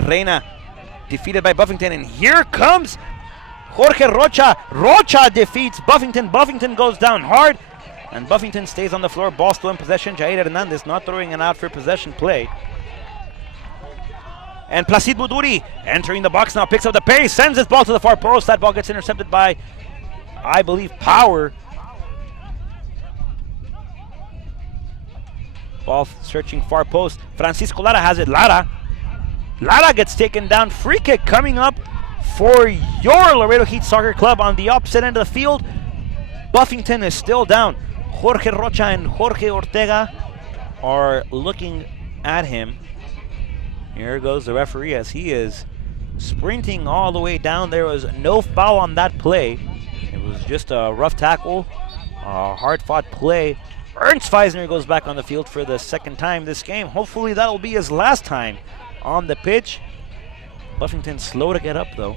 Reina defeated by Buffington, and here comes Jorge Rocha. Rocha defeats Buffington. Buffington goes down hard, and Buffington stays on the floor. Ball still in possession. Jair Hernandez not throwing it out for possession play. And Placide Bouduri entering the box now, picks up the pace, sends his ball to the far post. That ball gets intercepted by, I believe, Power. Ball searching far post. Francisco Lara has it. Lara gets taken down. Free kick coming up for your Laredo Heat Soccer Club on the opposite end of the field. Buffington is still down. Jorge Rocha and Jorge Ortega are looking at him. Here goes the referee as he is sprinting all the way down. There was no foul on that play. It was just a rough tackle, a hard-fought play. Ernst Feisner goes back on the field for the second time this game. Hopefully that'll be his last time on the pitch. Buffington slow to get up though.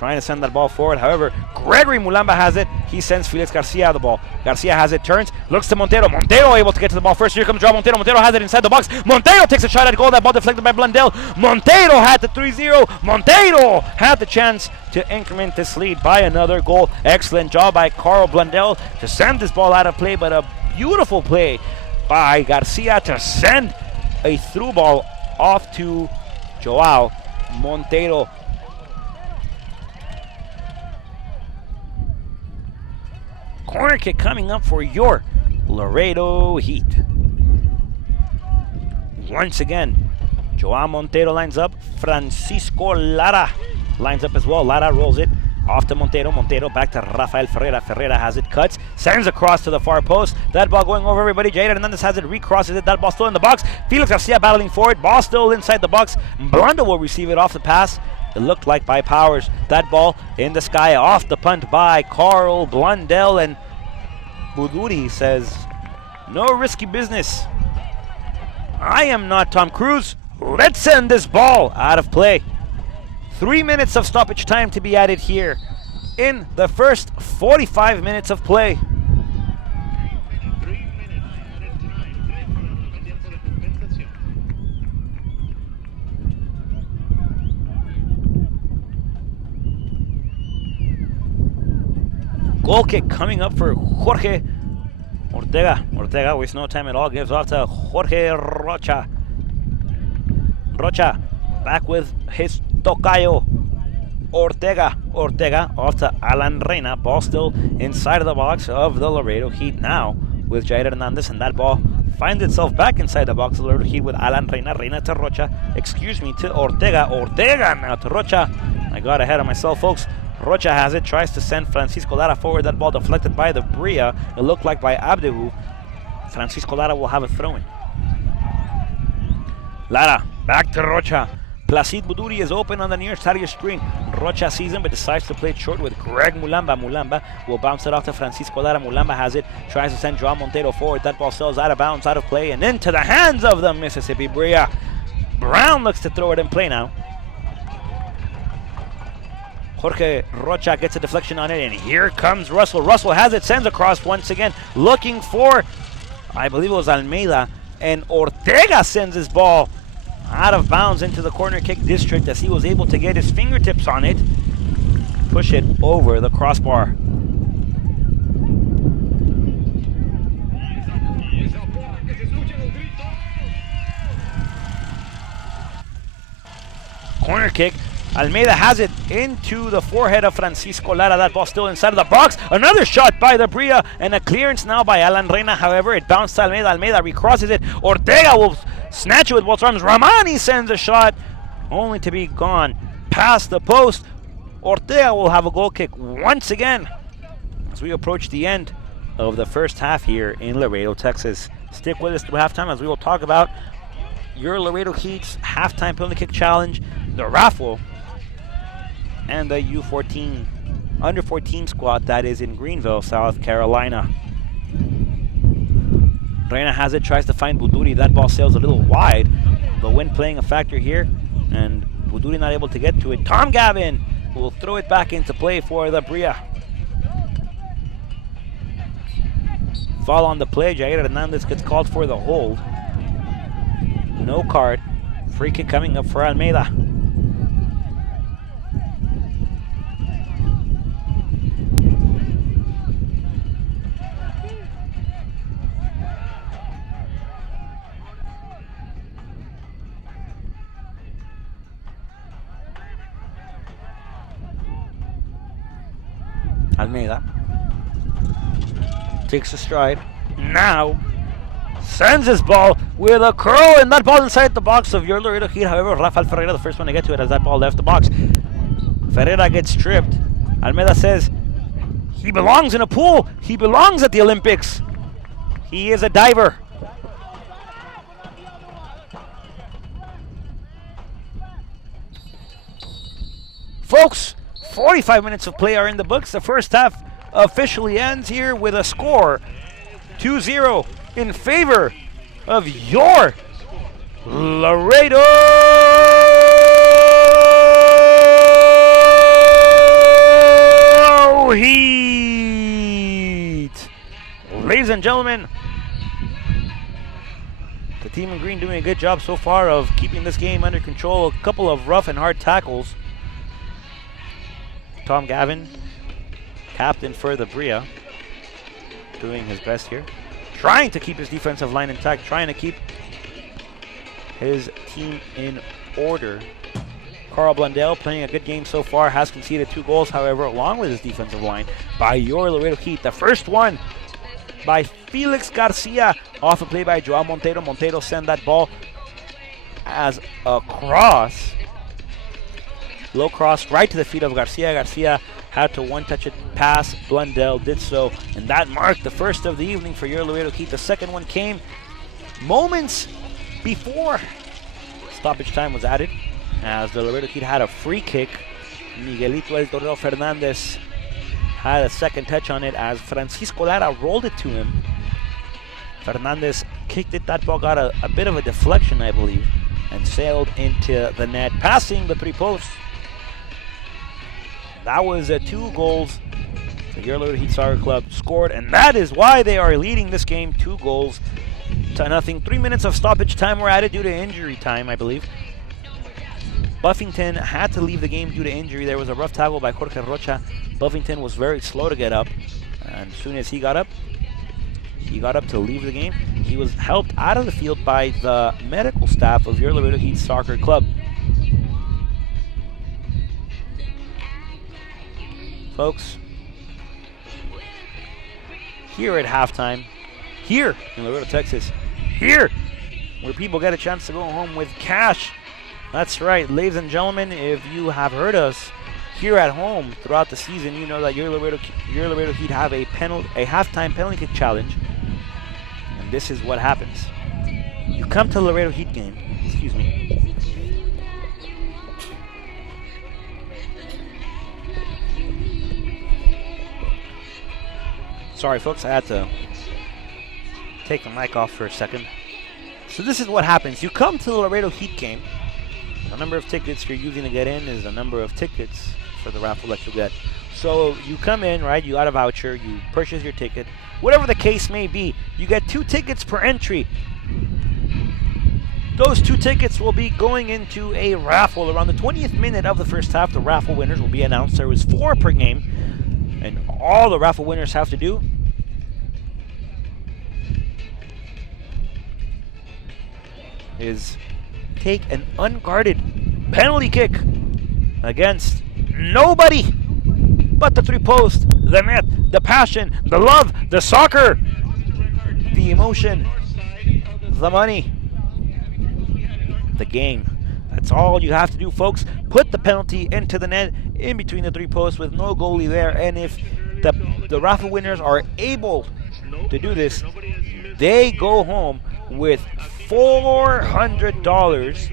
trying to send that ball forward. However, Gregory Mulamba has it. He sends Felix Garcia the ball. Garcia has it, turns, looks to Montero. Montero able to get to the ball first. Here comes Joao Montero. Montero has it inside the box. Montero takes a shot at goal. That ball deflected by Blundell. Montero had the 3-0. Montero had the chance to increment this lead by another goal. Excellent job by Carl Blundell to send this ball out of play, but a beautiful play by Garcia to send a through ball off to Joao Montero. Corner kick coming up for your Laredo Heat. Once again, Joao Montero lines up. Francisco Lara lines up as well. Lara rolls it off to Montero. Montero back to Rafael Ferreira. Ferreira has it, cuts, sends across to the far post. That ball going over everybody. Jair Hernandez has it, recrosses it. That ball still in the box. Felix Garcia battling for it. Ball still inside the box. Blunda will receive it off the pass. It looked like by Powers. That ball in the sky off the punt by Carl Blundell, and Buduri says, no risky business. I am not Tom Cruise. Let's send this ball out of play. 3 minutes of stoppage time to be added here in the first 45 minutes of play. Goal kick coming up for Jorge Ortega. Ortega wastes no time at all. Gives off to Jorge Rocha. Rocha back with his tocayo. Ortega. Ortega off to Alan Reina. Ball still inside of the box of the Laredo Heat now with Jair Hernandez, and that ball finds itself back inside the box of the Laredo Heat with Alan Reina. Reina to Rocha. Excuse me, to Ortega. Ortega now to Rocha. I got ahead of myself, folks. Rocha has it, tries to send Francisco Lara forward. That ball deflected by the Brilla. It looked like by Abdehu. Francisco Lara will have a throw-in. Lara, back to Rocha. Placid Buduri is open on the near side of your screen. Rocha sees him but decides to play it short with Greg Mulamba. Mulamba will bounce it off to Francisco Lara. Mulamba has it, tries to send Joao Montero forward. That ball sails out of bounds, out of play, and into the hands of the Mississippi Brilla. Brown looks to throw it in play now. Jorge Rocha gets a deflection on it, and here comes Russell. Russell has it, sends across once again, looking for, I believe it was Almeida, and Ortega sends his ball out of bounds into the corner kick district as he was able to get his fingertips on it, push it over the crossbar. Corner kick. Almeida has it into the forehead of Francisco Lara. That ball still inside of the box. Another shot by the Brilla, and a clearance now by Alan Reina. However, it bounced to Almeida. Almeida recrosses it. Ortega will snatch it with both arms. Ramani sends a shot, only to be gone past the post. Ortega will have a goal kick once again as we approach the end of the first half here in Laredo, Texas. Stick with us through halftime as we will talk about your Laredo Heat's halftime penalty kick challenge, the raffle, and the U14 under 14 squad that is in Greenville, South Carolina. Reina has it, tries to find Buduri. That ball sails a little wide. The wind playing a factor here, and Buduri not able to get to it. Tom Gavin will throw it back into play for the Brilla. Foul on the play. Jair Hernandez gets called for the hold. No card. Free kick coming up for Almeida. Almeida takes a stride. Now sends his ball with a curl, and that ball inside the box of your Laredo Heat. However, Rafael Ferreira, the first one to get to it as that ball left the box. Ferreira gets stripped. Almeida says he belongs in a pool. He belongs at the Olympics. He is a diver. Folks, 45 minutes of play are in the books. The first half officially ends here with a score 2-0 in favor of your Laredo and gentlemen, the team in green doing a good job so far of keeping this game under control. A couple of rough and hard tackles. Tom Gavin, captain for the Brilla, doing his best here. Trying to keep his defensive line intact, trying to keep his team in order. Carl Blundell playing a good game so far, has conceded 2 goals, however, along with his defensive line by your Laredo Heat. The first one by Felix Garcia, off a play by Joao Montero. Montero sent that ball as a cross. Low cross right to the feet of Garcia. Garcia had to one-touch it pass. Blundell did so, and that marked the first of the evening for your Laredo Heat. The second one came moments before stoppage time was added, as the Laredo Heat had a free kick. Miguelito El Torero Fernandez had a second touch on it as Francisco Lara rolled it to him. Fernandez kicked it. That ball got a bit of a deflection, I believe, and sailed into the net, passing the 3 posts. That was 2 goals the your Laredo Heat Soccer Club scored, and that is why they are leading this game 2-0. 3 minutes of stoppage time were added due to injury time, I believe. Buffington had to leave the game due to injury. There was a rough tackle by Jorge Rocha. Buffington was very slow to get up, and as soon as he got up to leave the game. He was helped out of the field by the medical staff of your Laredo Heat Soccer Club. Folks, here at halftime, here in Laredo, Texas, here where people get a chance to go home with cash. That's right, ladies and gentlemen, if you have heard us here at home throughout the season, you know that your Laredo Heat have a halftime penalty kick challenge. And this is what happens. You come to the Laredo Heat game, excuse me. Sorry folks, I had to take the mic off for a second. So this is what happens. You come to the Laredo Heat game. The number of tickets you're using to get in is the number of tickets for the raffle that you get. So you come in, right? You got a voucher, you purchase your ticket. Whatever the case may be, you get 2 tickets per entry. Those 2 tickets will be going into a raffle. Around the 20th minute of the first half, the raffle winners will be announced. There was 4 per game, and all the raffle winners have to do is take an unguarded penalty kick against nobody but the 3 posts, the net, the passion, the love, the soccer, the emotion, the money, the game. That's all you have to do, folks. Put the penalty into the net in between the 3 posts with no goalie there, and if the raffle winners are able to do this, they go home with $400,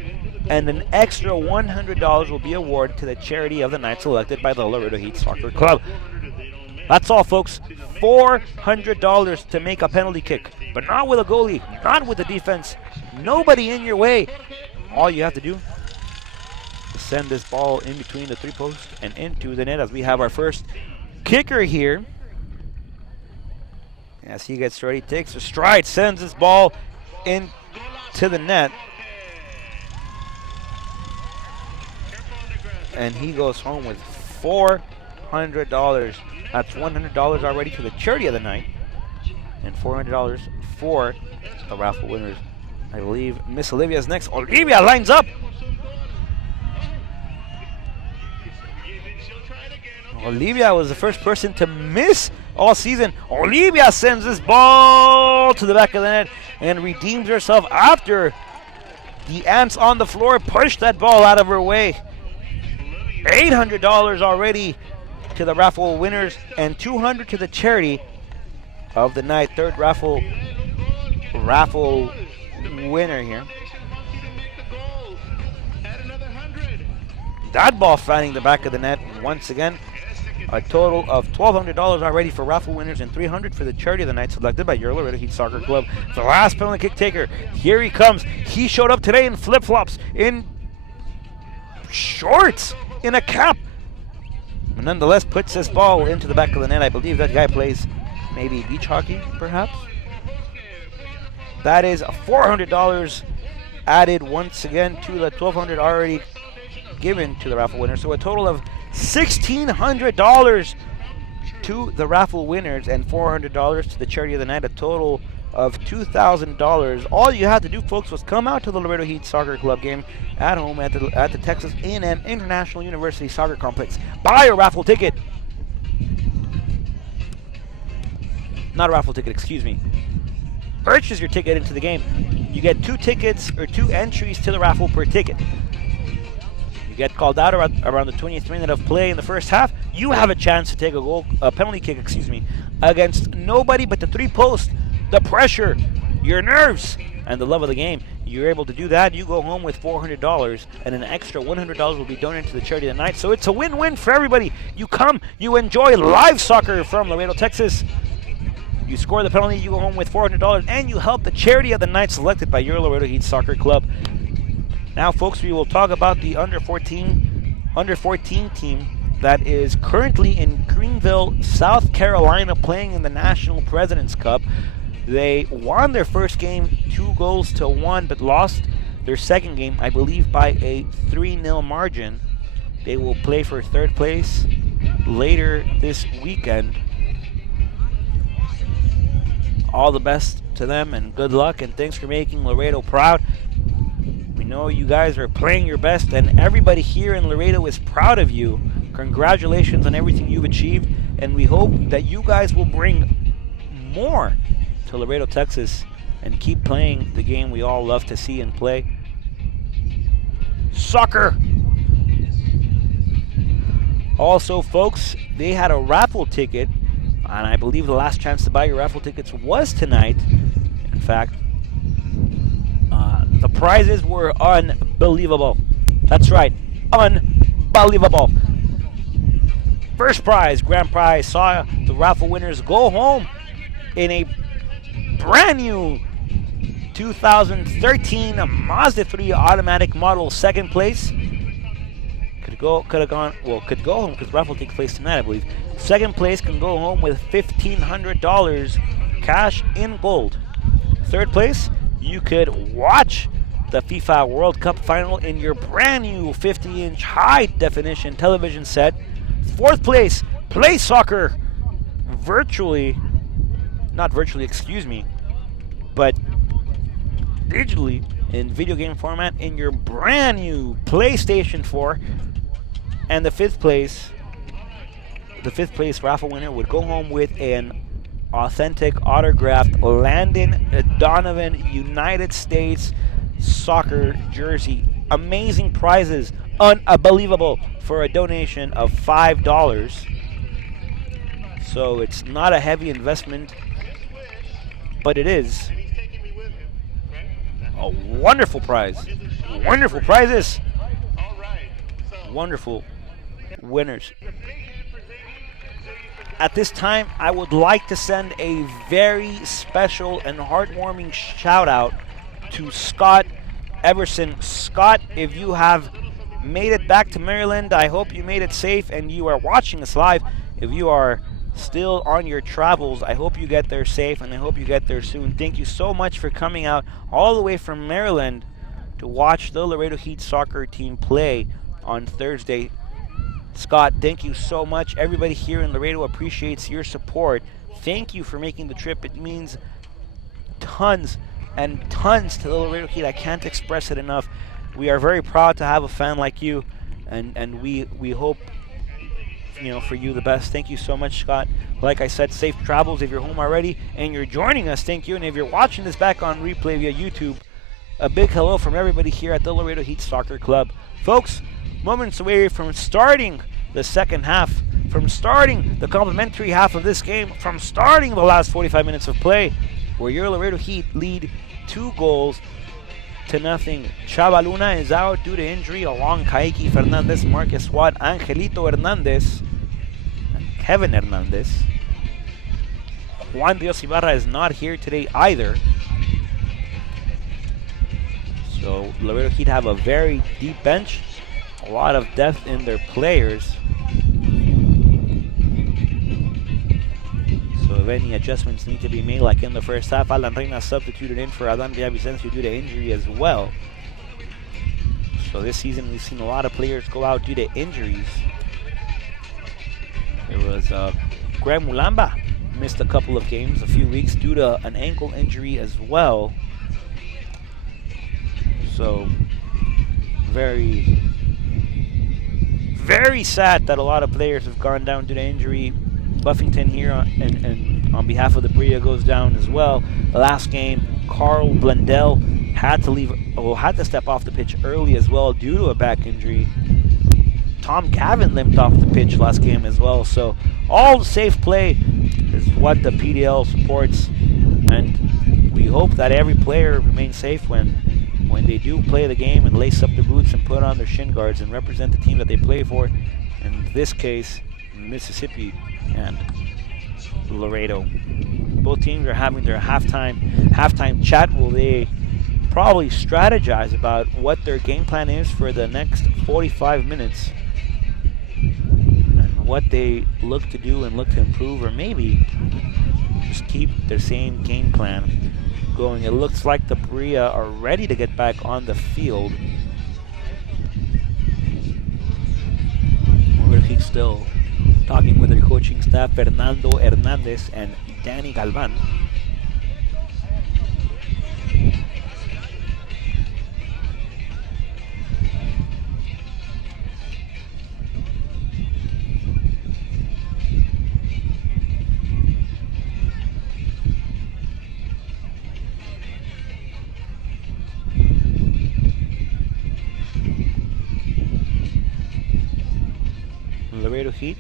and an extra $100 will be awarded to the charity of the night selected by the Laredo Heat Soccer Club. That's all, folks. $400 to make a penalty kick, but not with a goalie, not with the defense, nobody in your way. All you have to do is send this ball in between the 3 posts and into the net, as we have our first kicker here. As he gets ready, takes a stride, sends this ball into the net, and he goes home with $400. That's $100 already to the charity of the night, and $400 for the raffle winners. I believe Miss Olivia is next. Olivia lines up. Olivia was the first person to miss all season. Olivia sends this ball to the back of the net and redeems herself after the ants on the floor pushed that ball out of her way. $800 already to the raffle winners and $200 to the charity of the night. Third raffle winner here. That ball finding the back of the net once again. A total of $1,200 already for raffle winners and $300 for the charity of the night selected by your Laredo Heat Soccer Club. The last penalty kick taker. Here he comes. He showed up today in flip-flops, in shorts, in a cap, but nonetheless puts this ball into the back of the net. I believe that guy plays maybe beach hockey, perhaps. That is $400 added once again to the $1,200 already given to the raffle winner. So a total of $1,600 to the raffle winners and $400 to the charity of the night. A total of $2,000. All you had to do, folks, was come out to the Laredo Heat Soccer Club game at home at the Texas A&M International University Soccer Complex. Buy a raffle ticket. Not a raffle ticket, excuse me. Purchase your ticket into the game. You get 2 tickets or 2 entries to the raffle per ticket. You get called out around the 20th minute of play in the first half. You have a chance to take a penalty kick, against nobody but the 3 posts, the pressure, your nerves, and the love of the game. You're able to do that. You go home with $400, and an extra $100 will be donated to the charity of the night. So it's a win-win for everybody. You come, you enjoy live soccer from Laredo, Texas. You score the penalty, you go home with $400, and you help the charity of the night selected by your Laredo Heat Soccer Club. Now, folks, we will talk about the under 14 team that is currently in Greenville, South Carolina, playing in the National President's Cup. They won their first game 2-1, but lost their second game, I believe, by a 3-0 margin. They will play for 3rd place later this weekend. All the best to them and good luck, and thanks for making Laredo proud. We know you guys are playing your best, and everybody here in Laredo is proud of you. Congratulations on everything you've achieved, and we hope that you guys will bring more to Laredo, Texas, and keep playing the game we all love to see and play. Soccer! Also, folks, they had a raffle ticket, and I believe the last chance to buy your raffle tickets was tonight. In fact, the prizes were unbelievable. That's right, unbelievable. First prize, grand prize, saw the raffle winners go home in a brand new 2013 Mazda 3 automatic model. Second place could go home because raffle takes place tonight, I believe. Second place can go home with $1,500 cash in gold. Third place, you could watch the FIFA World Cup final in your brand new 50-inch high-definition television set. Fourth place, play soccer but digitally in video game format in your brand new PlayStation 4. And the fifth place raffle winner would go home with an authentic autographed Landon Donovan United States soccer jersey. Amazing prizes, unbelievable, for a donation of $5. So it's not a heavy investment, but it is a wonderful prize. Wonderful prizes. Wonderful winners. At this time, I would like to send a very special and heartwarming shout out to Scott Everson. Scott, if you have made it back to Maryland, I hope you made it safe and you are watching us live. If you are still on your travels, I hope you get there safe and I hope you get there soon. Thank you so much for coming out all the way from Maryland to watch the Laredo Heat soccer team play on Thursday. Scott, thank you so much. Everybody here in Laredo appreciates your support. Thank you for making the trip. It means tons and tons to the Laredo Heat. I can't express it enough. We are very proud to have a fan like you, and we hope, for you the best. Thank you so much, Scott. Like I said, safe travels if you're home already and you're joining us. Thank you. And if you're watching this back on replay via YouTube, a big hello from everybody here at the Laredo Heat Soccer Club. Folks, moments away from starting the second half, from starting the complimentary half of this game, from starting the last 45 minutes of play, where your Laredo Heat lead 2-0. Chava Luna is out due to injury, along Kaiki Fernandez, Marquez Watt, Angelito Hernandez, and Kevin Hernandez. Juan Dios Ibarra is not here today either. So Laredo Heat have a very deep bench, a lot of depth in their players. So if any adjustments need to be made, like in the first half, Alan Reina substituted in for Adan Villavicencio due to injury as well. So this season we've seen a lot of players go out due to injuries. It was Greg Mulamba missed a couple of games, a few weeks due to an ankle injury as well. So very, very sad that a lot of players have gone down due to injury. Buffington here and on behalf of the Brilla goes down as well. The last game, Carl Blundell had to step off the pitch early as well due to a back injury. Tom Gavin limped off the pitch last game as well. So all safe play is what the PDL supports, and we hope that every player remains safe when they do play the game and lace up their boots and put on their shin guards and represent the team that they play for. In this case, Mississippi and Laredo. Both teams are having their halftime chat. Will they probably strategize about what their game plan is for the next 45 minutes and what they look to do and look to improve, or maybe just keep their same game plan going? It looks like the Brilla are ready to get back on the field. Laredo Heat still talking with their coaching staff, Fernando Hernandez and Danny Galvan. Laredo Heat,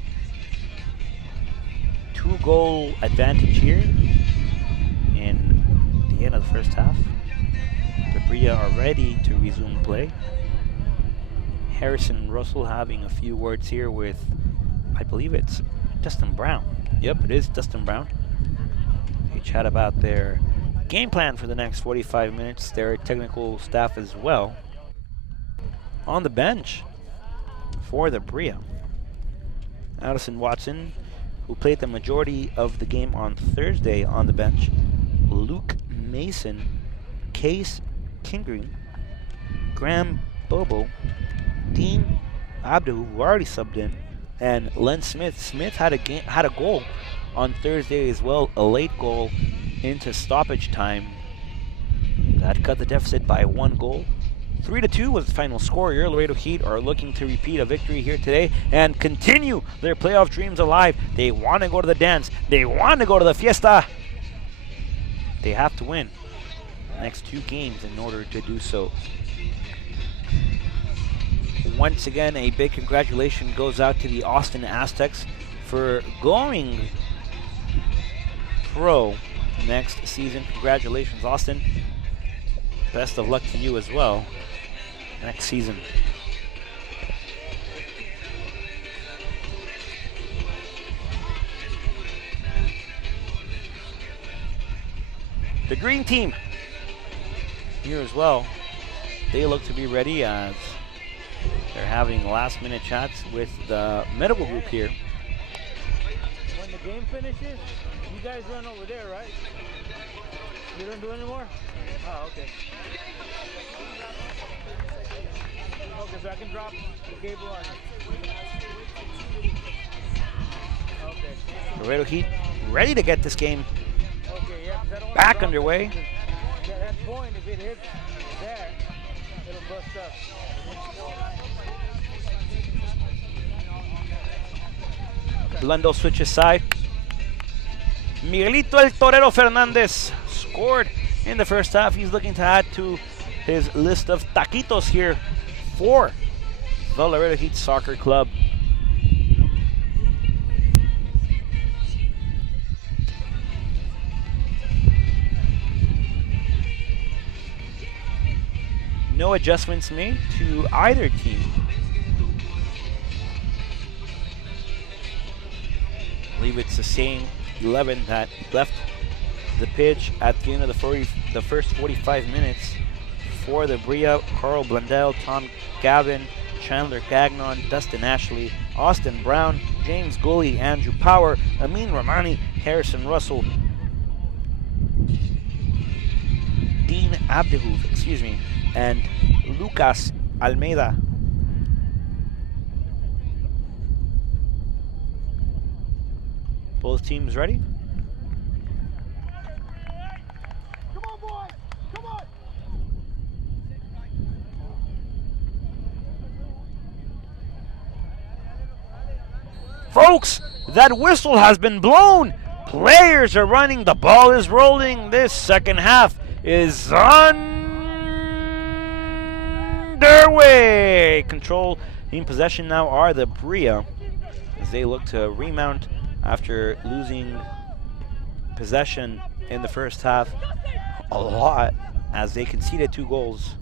2-goal advantage here in the end of the first half. The Brilla are ready to resume play. Harrison Russell having a few words here with, I believe it's Dustin Brown. Yep, it is Dustin Brown. They chat about their game plan for the next 45 minutes, their technical staff as well. On the bench for the Brilla, Addison Watson, who played the majority of the game on Thursday, on the bench. Luke Mason, Case Kingreen, Graham Bobo, Dean Abdu, who already subbed in, and Len Smith. Smith had a goal on Thursday as well, a late goal into stoppage time that cut the deficit by 1 goal. 3-2 was the final score here. Laredo Heat are looking to repeat a victory here today and continue their playoff dreams alive. They want to go to the dance. They want to go to the fiesta. They have to win the next 2 games in order to do so. Once again, a big congratulations goes out to the Austin Aztecs for going pro next season. Congratulations, Austin. Best of luck to you as well next season. The green team here as well, they look to be ready as they're having last minute chats with the medical group here. When the game finishes, you guys run over there, right? You don't do any more? Oh, okay. Okay, so I can drop the cable on. Okay. Laredo Heat ready to get this game Okay, yeah, 'cause I don't back want to underway. that point, if it hits there, it'll bust up. Blundo switches side. Miguelito El Torero Fernandez scored in the first half. He's looking to add to his list of taquitos here for the Laredo Heat Soccer Club. No adjustments made to either team. I believe it's the same 11 that left the pitch at the end of the first 45 minutes for the Brilla. Carl Blundell, Tom Gavin, Chandler Gagnon, Dustin Ashley, Austin Brown, James Gully, Andrew Power, Amin Ramani, Harrison Russell, Dean Abdehoov, and Lucas Almeida. Both teams ready? Come on, boys! Come on! Folks, that whistle has been blown. Players are running. The ball is rolling. This second half is underway. Control in possession now are the Brilla as they look to remount after losing possession in the first half a lot as they conceded 2 goals.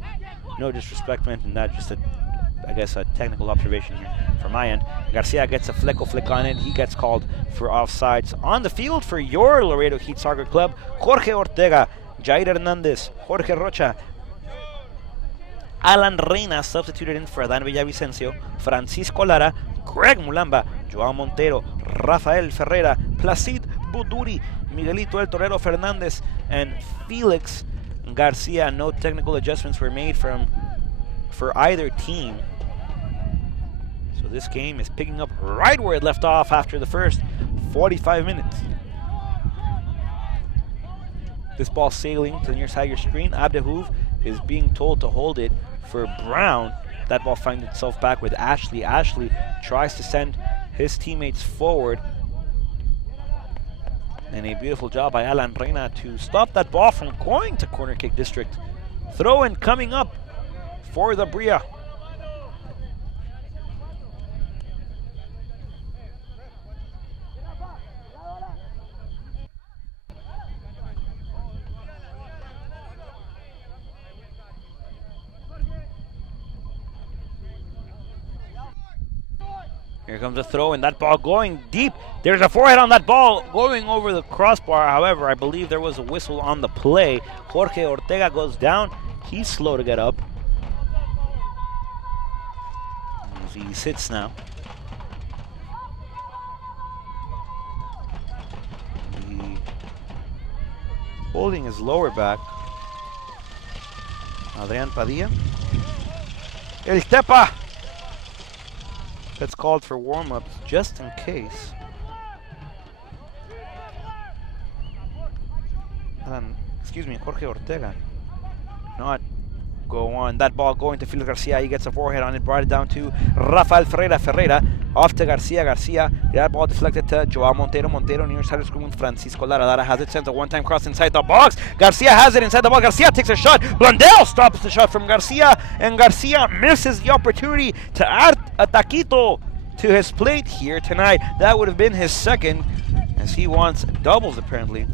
No disrespect meant in that, just a technical observation here from my end. Garcia gets a flick on it. He gets called for offsides. On the field for your Laredo Heat Soccer Club, Jorge Ortega, Jair Hernandez, Jorge Rocha, Alan Reina substituted in for Adán Villavicencio, Francisco Lara, Greg Mulamba, Joao Montero, Rafael Ferreira, Placid Buduri, Miguelito El Torero Fernandez, and Felix Garcia. No technical adjustments were made for either team. So this game is picking up right where it left off after the first 45 minutes. This ball sailing to the near side of your screen. Abdehoov is being told to hold it for Brown. That ball finds itself back with Ashley. Ashley tries to send his teammates forward. And a beautiful job by Alan Reina to stop that ball from going to corner kick district. Throw in coming up for the Brilla. Here comes a throw, and that ball going deep. There's a forehead on that ball going over the crossbar. However, I believe there was a whistle on the play. Jorge Ortega goes down. He's slow to get up. As he sits now. Holding his lower back. Adrian Padilla. El Tepa! That's called for warm-ups just in case. Jorge Ortega. Not go on. That ball going to Felix Garcia. He gets a forehead on it. Brought it down to Rafael Ferreira. Off to Garcia. That ball deflected to Joao Montero. Near side of the screen with Francisco Lara. Lara has it. Sends a one-time cross inside the box. Garcia has it inside the box. Garcia takes a shot. Blundell stops the shot from Garcia. And Garcia misses the opportunity to add a taquito to his plate here tonight. That would have been his second, as he wants doubles apparently.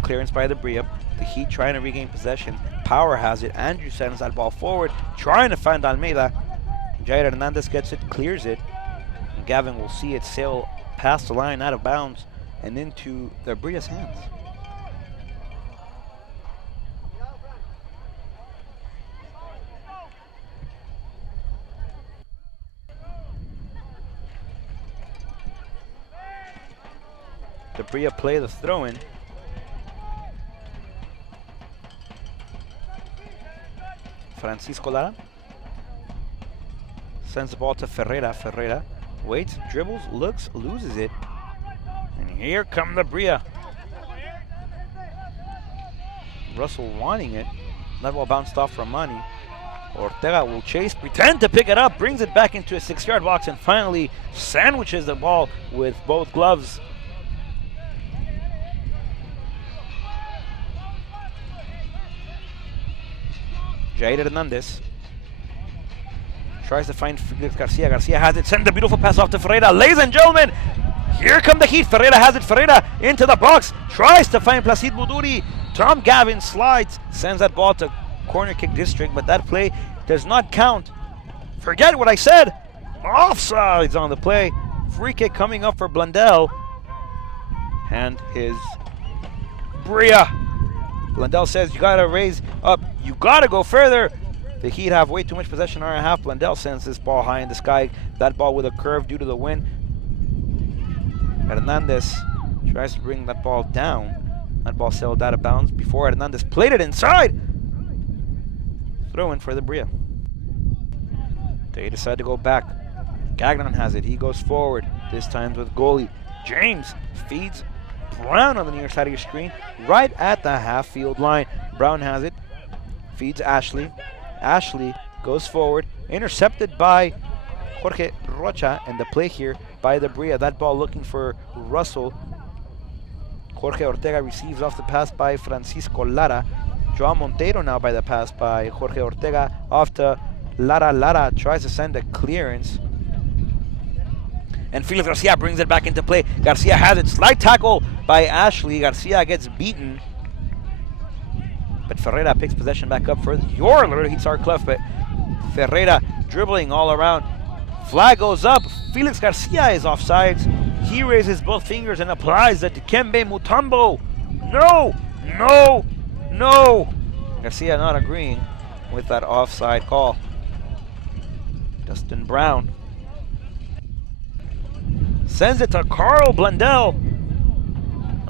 Clearance by the Brilla. The Heat trying to regain possession. Power has it. Andrew sends that ball forward, trying to find Almeida. Jair Hernandez gets it, clears it. And Gavin will see it sail past the line, out of bounds, and into the Brilla's hands. The Brilla play the throw-in. Francisco Lara sends the ball to Ferreira. Ferreira waits, dribbles, looks, loses it. And here come the Brilla. Russell wanting it. That ball bounced off from Manny. Ortega will chase, pretend to pick it up, brings it back into a 6-yard box, and finally sandwiches the ball with both gloves. Jair Hernandez tries to find Felix Garcia. Garcia has it. Send the beautiful pass off to Ferreira. Ladies and gentlemen, here come the Heat. Ferreira has it. Ferreira into the box. Tries to find Placid Buduri. Tom Gavin slides. Sends that ball to corner kick district, but that play does not count. Forget what I said. Offsides on the play. Free kick coming up for Blundell. And his Brilla. Blundell says you gotta raise up. You gotta go further. The Heat have way too much possession on our half. Blundell sends this ball high in the sky. That ball with a curve due to the wind. Hernandez tries to bring that ball down. That ball sailed out of bounds before Hernandez played it inside. Throw in for the Brilla. They decide to go back. Gagnon has it. He goes forward. This time with goalie. James feeds Brown on the near side of your screen, right at the half-field line. Brown has it. Feeds Ashley. Ashley goes forward. Intercepted by Jorge Rocha, and the play here by the Brilla. That ball looking for Russell. Jorge Ortega receives off the pass by Francisco Lara. Joao Monteiro now by the pass by Jorge Ortega. Off to Lara. Lara tries to send a clearance. And Felix Garcia brings it back into play. Garcia has it. Slide tackle by Ashley. Garcia gets beaten. But Ferreira picks possession back up for your Laredo Heat Star Club. But Ferreira dribbling all around. Flag goes up. Felix Garcia is offsides. He raises both fingers and applies the Dikembe Mutombo. No! No! No! Garcia not agreeing with that offside call. Dustin Brown sends it to Carl Blundell.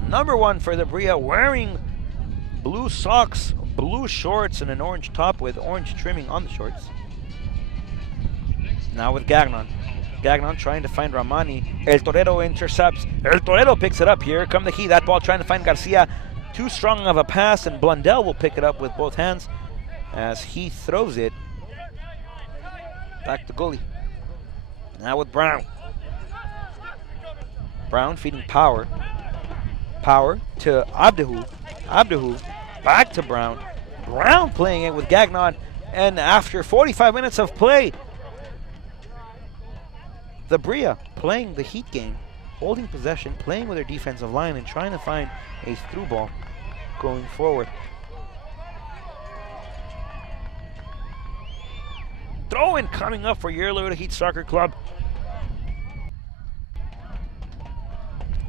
Number 1 for the Brilla, wearing blue socks, blue shorts, and an orange top with orange trimming on the shorts. Now with Gagnon. Gagnon trying to find Ramani. El Torero intercepts. El Torero picks it up. Here come the Heat. That ball trying to find Garcia. Too strong of a pass, and Blundell will pick it up with both hands as he throws it back to goalie. Now with Brown. Brown feeding Power. Power to Abdehu. Abdehu back to Brown. Brown playing it with Gagnon. And after 45 minutes of play, the Brilla playing the Heat game, holding possession, playing with their defensive line, and trying to find a through ball going forward. Throw in coming up for your Laredo Heat Soccer Club.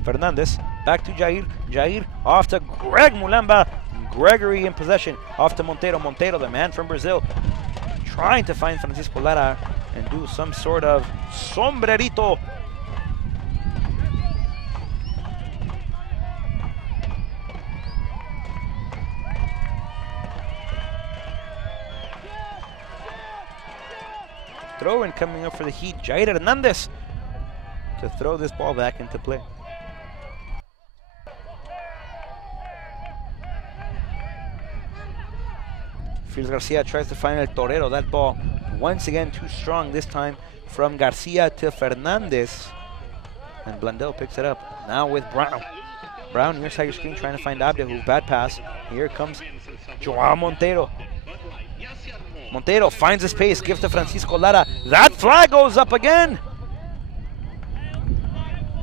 Fernandez back to Jair. Jair off to Greg Mulamba. Gregory in possession. Off to Monteiro. Monteiro, the man from Brazil, trying to find Francisco Lara and do some sort of sombrerito. Throw in coming up for the Heat. Jair Hernandez to throw this ball back into play. Felix Garcia tries to find El Torero. That ball once again too strong, this time from Garcia to Fernandez. And Blundell picks it up. Now with Brown. Brown near side of your screen trying to find Abdehu. Bad pass. Here comes Joao Monteiro. Monteiro finds the space, gives to Francisco Lara. That flag goes up again.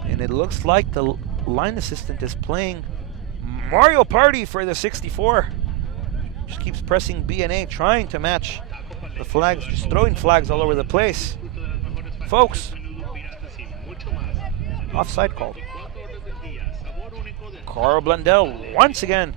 And it looks like the line assistant is playing Mario Party for the 64. Just keeps pressing B and A, trying to match the flags, just throwing flags all over the place. Folks, offside call. Carl Blundell once again.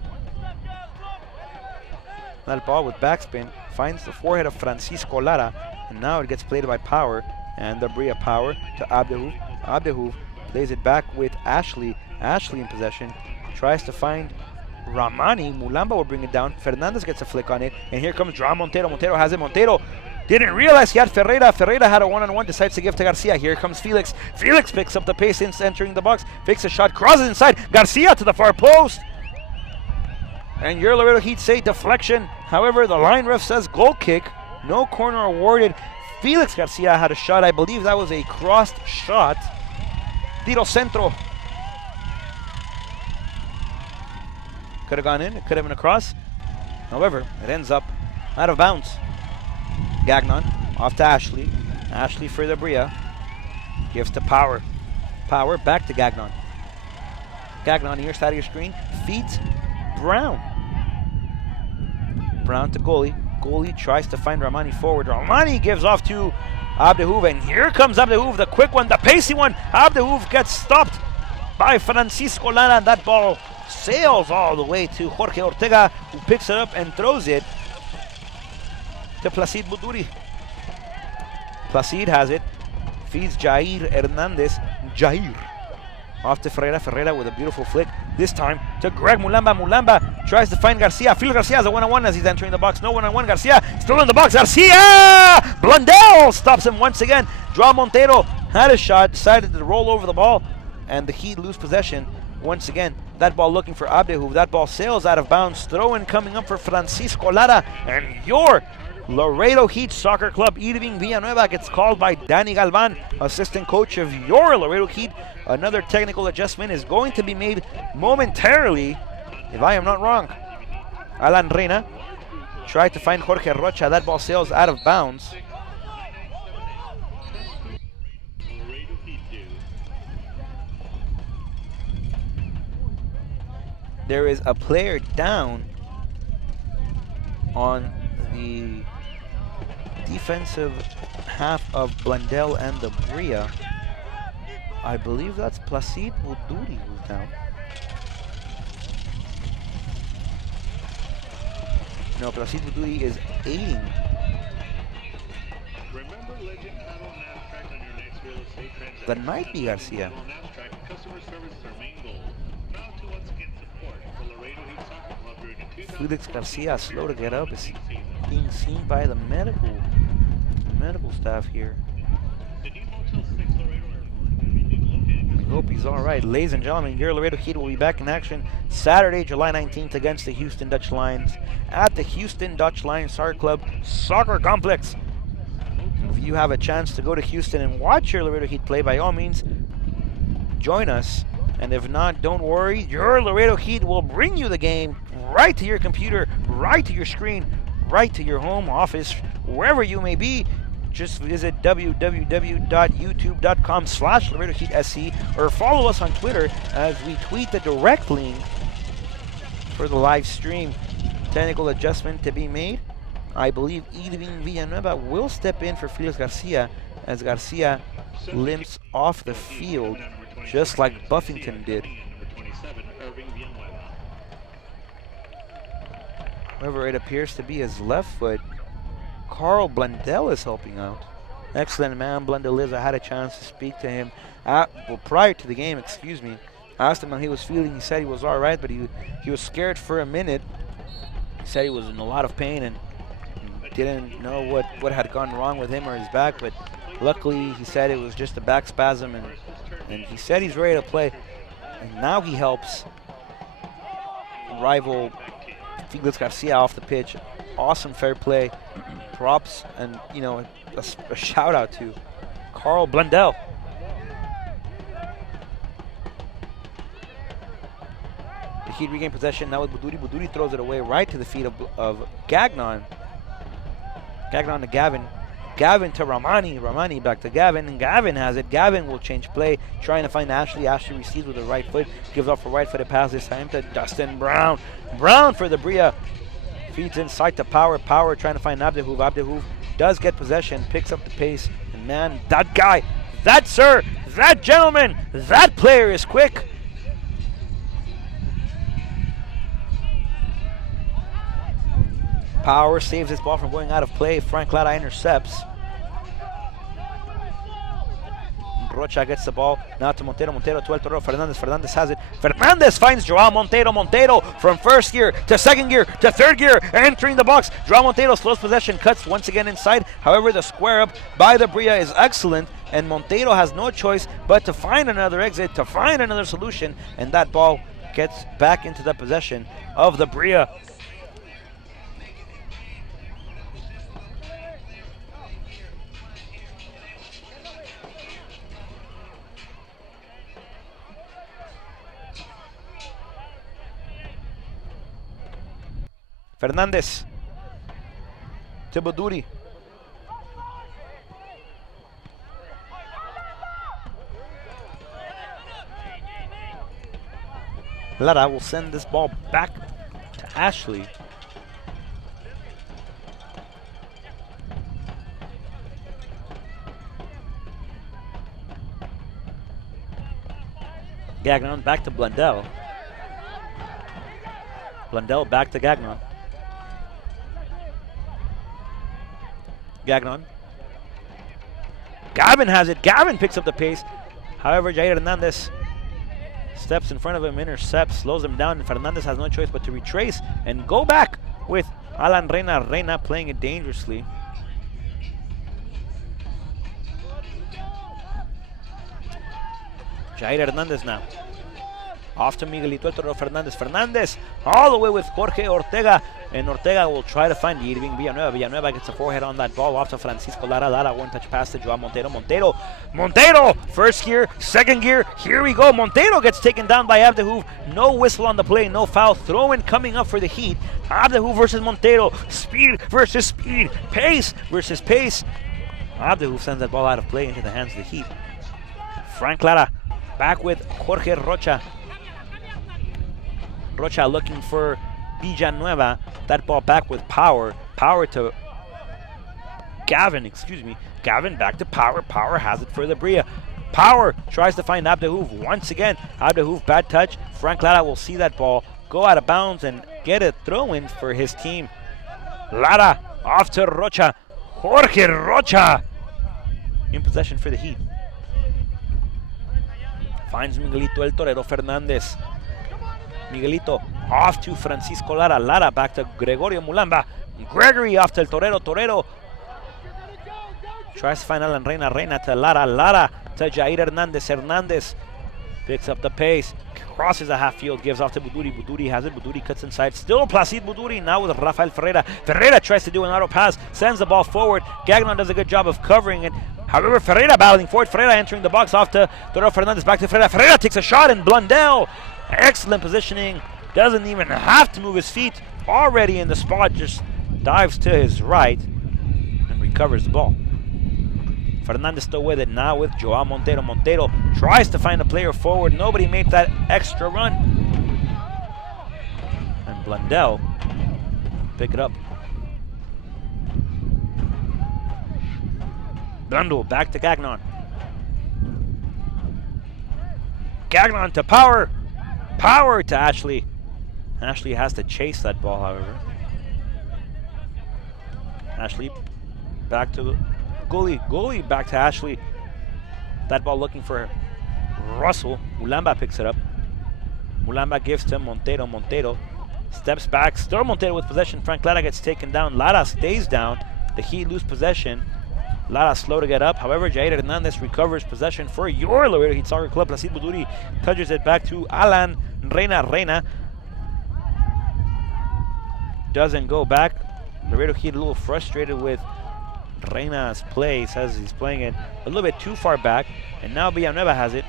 That ball with backspin finds the forehead of Francisco Lara, and now it gets played by Power, and the Brilla Power to Abdehu. Abdehu plays it back with Ashley. Ashley in possession, tries to find Ramani. Mulamba will bring it down. Fernandez gets a flick on it, and here comes Joao Monteiro. Monteiro has it. Monteiro didn't realize he had Ferreira. Ferreira had a one-on-one, decides to give to Garcia. Here comes Felix. Felix picks up the pace since entering the box. Fakes a shot, crosses inside. Garcia to the far post. And your Laredo Heat say deflection. However, the line ref says goal kick. No corner awarded. Felix Garcia had a shot. I believe that was a crossed shot. Tiro centro. Could have gone in. It could have been a cross. However, it ends up out of bounds. Gagnon off to Ashley. Ashley for the Brilla. Gives to Power. Power back to Gagnon. Gagnon near side of your screen. Feeds Brown. Brown to goalie. Goalie tries to find Ramani forward. Ramani gives off to Abdehu, and here comes Abdehu, the quick one, the pacey one. Abdehu gets stopped by Francisco Lara, and that ball sails all the way to Jorge Ortega, who picks it up and throws it to Placid Buduri. Placid has it. Feeds Jair Hernandez. Jair. Off to Ferreira. Ferreira with a beautiful flick. This time to Greg Mulamba. Mulamba tries to find Garcia. Phil Garcia has a one-on-one as he's entering the box. No one-on-one. Garcia still in the box. Garcia! Blundell stops him once again. Joao Montero had a shot. Decided to roll over the ball. And the Heat lose possession once again. That ball looking for Abdehu. That ball sails out of bounds. Throw-in coming up for Francisco Lara. And your Laredo Heat Soccer Club, Irving Villanueva, gets called by Danny Galvan, assistant coach of your Laredo Heat. Another technical adjustment is going to be made momentarily, if I am not wrong. Alan Reina tried to find Jorge Rocha. That ball sails out of bounds. There is a player down on the defensive half of Blundell and the Brilla. I believe that's Placid Buduri who's down. No, Placid Buduri is aiding. That might be Garcia. Felix Garcia, slow to get up, is being seen by the medical staff here. I hope he's all right. Ladies and gentlemen, your Laredo Heat will be back in action Saturday, July 19th against the Houston Dutch Lions at the Houston Dutch Lions Soccer Club Soccer Complex. If you have a chance to go to Houston and watch your Laredo Heat play, by all means, join us. And if not, don't worry, your Laredo Heat will bring you the game right to your computer, right to your screen, right to your home office, wherever you may be. Just visit www.youtube.com/LaredoHeatSC or follow us on Twitter as we tweet the direct link for the live stream. Technical adjustment to be made. I believe Irving Villanueva will step in for Felix Garcia as Garcia limps off the field, just like Buffington did. However, it appears to be his left foot. Carl Blundell is helping out. Excellent man, Blundell is. I had a chance to speak to him prior to the game, excuse me. I asked him how he was feeling. He said he was all right, but he was scared for a minute. He said he was in a lot of pain and didn't know what had gone wrong with him or his back, but luckily he said it was just a back spasm, and he said he's ready to play. And now he helps rival Felix Garcia off the pitch. Awesome fair play. Props and, you know, a shout out to Carl Blundell. The Heat regain possession now with Buduri. Buduri throws it away right to the feet of Gagnon. Gagnon to Gavin. Gavin to Ramani. Ramani back to Gavin. And Gavin has it. Gavin will change play. Trying to find Ashley. Ashley receives with the right foot. Gives off a right-footed pass this time to Dustin Brown. Brown for the Brilla. Feeds inside to Power. Power trying to find Abdehu. Abdehu does get possession. Picks up the pace. And man, that guy, that sir, that gentleman, that player is quick. Power saves his ball from going out of play. Frank Lara intercepts. Rocha gets the ball. Now to Montero. Montero to El Toro. Fernandez. Fernandez has it. Fernandez finds Joao Montero. Montero from first gear to second gear to third gear. Entering the box. Joao Montero slows possession. Cuts once again inside. However, the square up by the Brilla is excellent. And Montero has no choice but to find another exit, to find another solution. And that ball gets back into the possession of the Brilla. Fernandez to Buduri. Lara will send this ball back to Ashley. Gagnon back to Blundell. Blundell back to Gagnon. Gagnon. Gavin has it. Gavin picks up the pace. However, Jair Hernandez steps in front of him, intercepts, slows him down, and Fernandez has no choice but to retrace and go back with Alan Reina. Reina playing it dangerously. Jair Hernandez now. Off to Miguelito El Torero Fernandez. Fernandez all the way with Jorge Ortega. And Ortega will try to find Irving Villanueva. Villanueva gets a forehead on that ball. Off to Francisco Lara. Lara, one touch pass to Joao Montero. Montero! First gear, second gear. Here we go. Montero gets taken down by Abdehouf. No whistle on the play, no foul. Throw in coming up for the Heat. Abdehouf versus Montero. Speed versus speed. Pace versus pace. Abdehouf sends that ball out of play into the hands of the Heat. Frank Lara back with Jorge Rocha. Rocha looking for Villanueva. That ball back with Power. Power to Gavin, Gavin back to Power. Power has it for the Brilla. Power tries to find Abdehouf once again. Abdehouf, bad touch. Frank Lara will see that ball go out of bounds and get a throw-in for his team. Lara off to Rocha. Jorge Rocha in possession for the Heat. Finds Miguelito El Torero Fernandez. Miguelito off to Francisco Lara. Lara back to Gregorio Mulamba. Gregory off to El Torero. Torero tries to find Alan Reina. Reina to Lara. Lara to Jair Hernandez. Hernandez picks up the pace. Crosses a half field. Gives off to Buduri. Buduri has it. Buduri cuts inside. Still Placid Buduri. Now with Rafael Ferreira. Ferreira tries to do an auto pass. Sends the ball forward. Gagnon does a good job of covering it. However, Ferreira battling forward. Ferreira entering the box off to Torero Fernandez. Back to Ferreira. Ferreira takes a shot and Blundell. Excellent positioning. Doesn't even have to move his feet. Already in the spot. Just dives to his right and recovers the ball. Fernandez still with it now with Joao Montero. Montero tries to find a player forward. Nobody made that extra run. And Blundell pick it up. Blundell back to Gagnon. Gagnon to Power. Power to Ashley. Ashley has to chase that ball, however. Ashley back to Goalie. Goalie back to Ashley. That ball looking for Russell. Mulamba picks it up. Mulamba gives to Montero. Montero steps back. Still Montero with possession. Frank Lara gets taken down. Lara stays down. The Heat lose possession. Lara slow to get up. However, Jair Hernandez recovers possession for your Laredo Heat Soccer Club. Placid Buduri touches it back to Alan Reina. Reina doesn't go back. Laredo Heat a little frustrated with Reina's play. Says he's playing it a little bit too far back. And now Villanueva has it.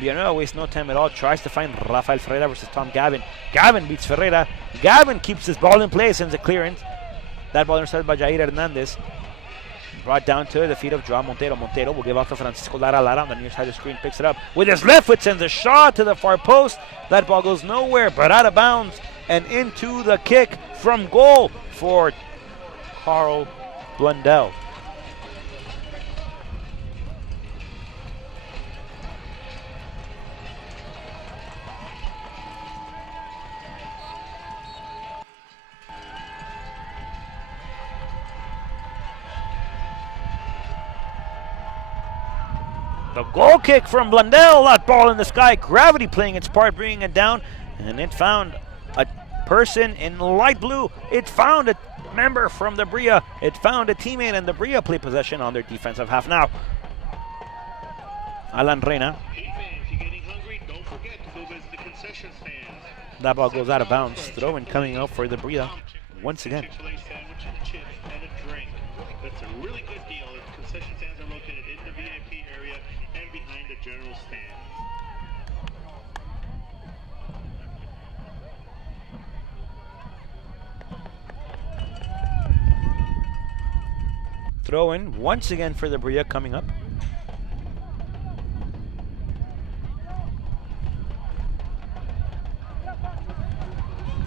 Villanueva wastes no time at all. Tries to find Rafael Ferreira versus Tom Gavin. Gavin beats Ferreira. Gavin keeps his ball in play. Sends a clearance. That ball intercepted by Jair Hernandez. Brought down to the feet of Joao Montero. Montero will give off to Francisco Lara. Lara on the near side of the screen picks it up. With his left foot sends a shot to the far post. That ball goes nowhere but out of bounds and into the kick from goal for Carl Blundell. The goal kick from Blundell. That ball in the sky. Gravity playing its part, bringing it down. And it found a person in light blue. It found a member from the Brilla. It found a teammate, and the Brilla play possession on their defensive half now. Alan Reina. Hey fans, you're getting hungry? Don't forget to go visit the concession stands. That ball goes out of bounds. Throw in coming up for the Brilla once again. Chick-fil-A sandwich, chips, and a drink. That's a really good deal. The concession stands are located in the VIP area and behind the general stand. Throw in once again for the Brilla coming up.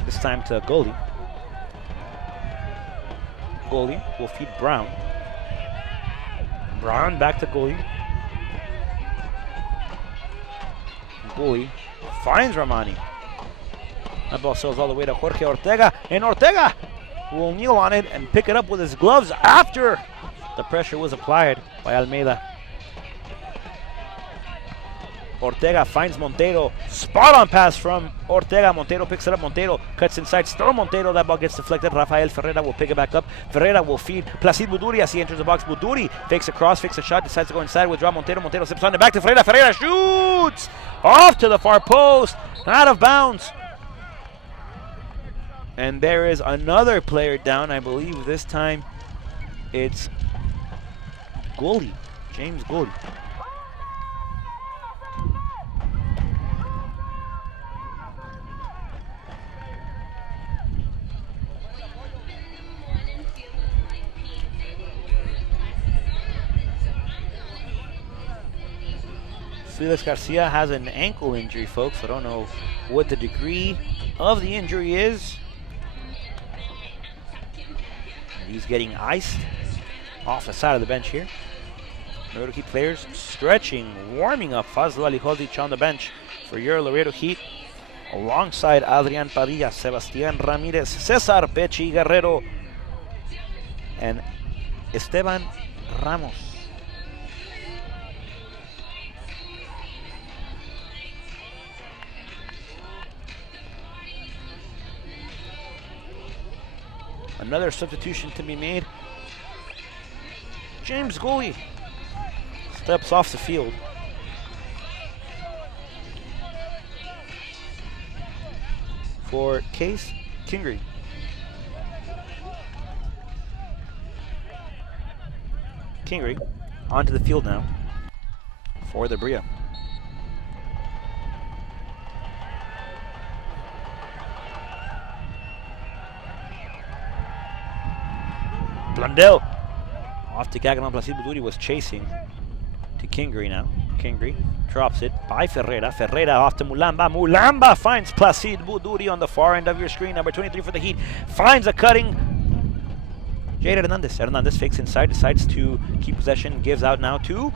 This time to goalie. Goalie will feed Brown. Brown back to goalie. Goalie finds Ramani. That ball sails all the way to Jorge Ortega. And Ortega who will kneel on it and pick it up with his gloves after the pressure was applied by Almeida. Ortega finds Montero. Spot on pass from Ortega. Montero picks it up. Montero cuts inside. Throw Montero. That ball gets deflected. Rafael Ferreira will pick it back up. Ferreira will feed Placid Buduri as he enters the box. Buduri fakes a cross, fakes a shot, decides to go inside. Withdraw Montero. Montero slips on the back to Ferreira. Ferreira shoots off to the far post. Out of bounds. And there is another player down. I believe this time it's Gully. James Gully. Felix Garcia has an ankle injury, folks. I don't know what the degree of the injury is. He's getting iced off the side of the bench here. Laredo Heat players stretching, warming up. Fazlo Alihodzic on the bench for your Laredo Heat. Alongside Adrian Padilla, Sebastián Ramírez, César Pechi Guerrero, and Esteban Ramos. Another substitution to be made. James Gully steps off the field. For Case Kingery. Kingery onto the field now for the Brilla. Blundell off to Gaganon. Placid Buduri was chasing to Kingery now. Kingery drops it by Ferreira. Ferreira off to Mulamba. Mulamba finds Placid Buduri on the far end of your screen. Number 23 for the Heat finds a cutting Jair Hernandez. Hernandez fakes inside, decides to keep possession, gives out now to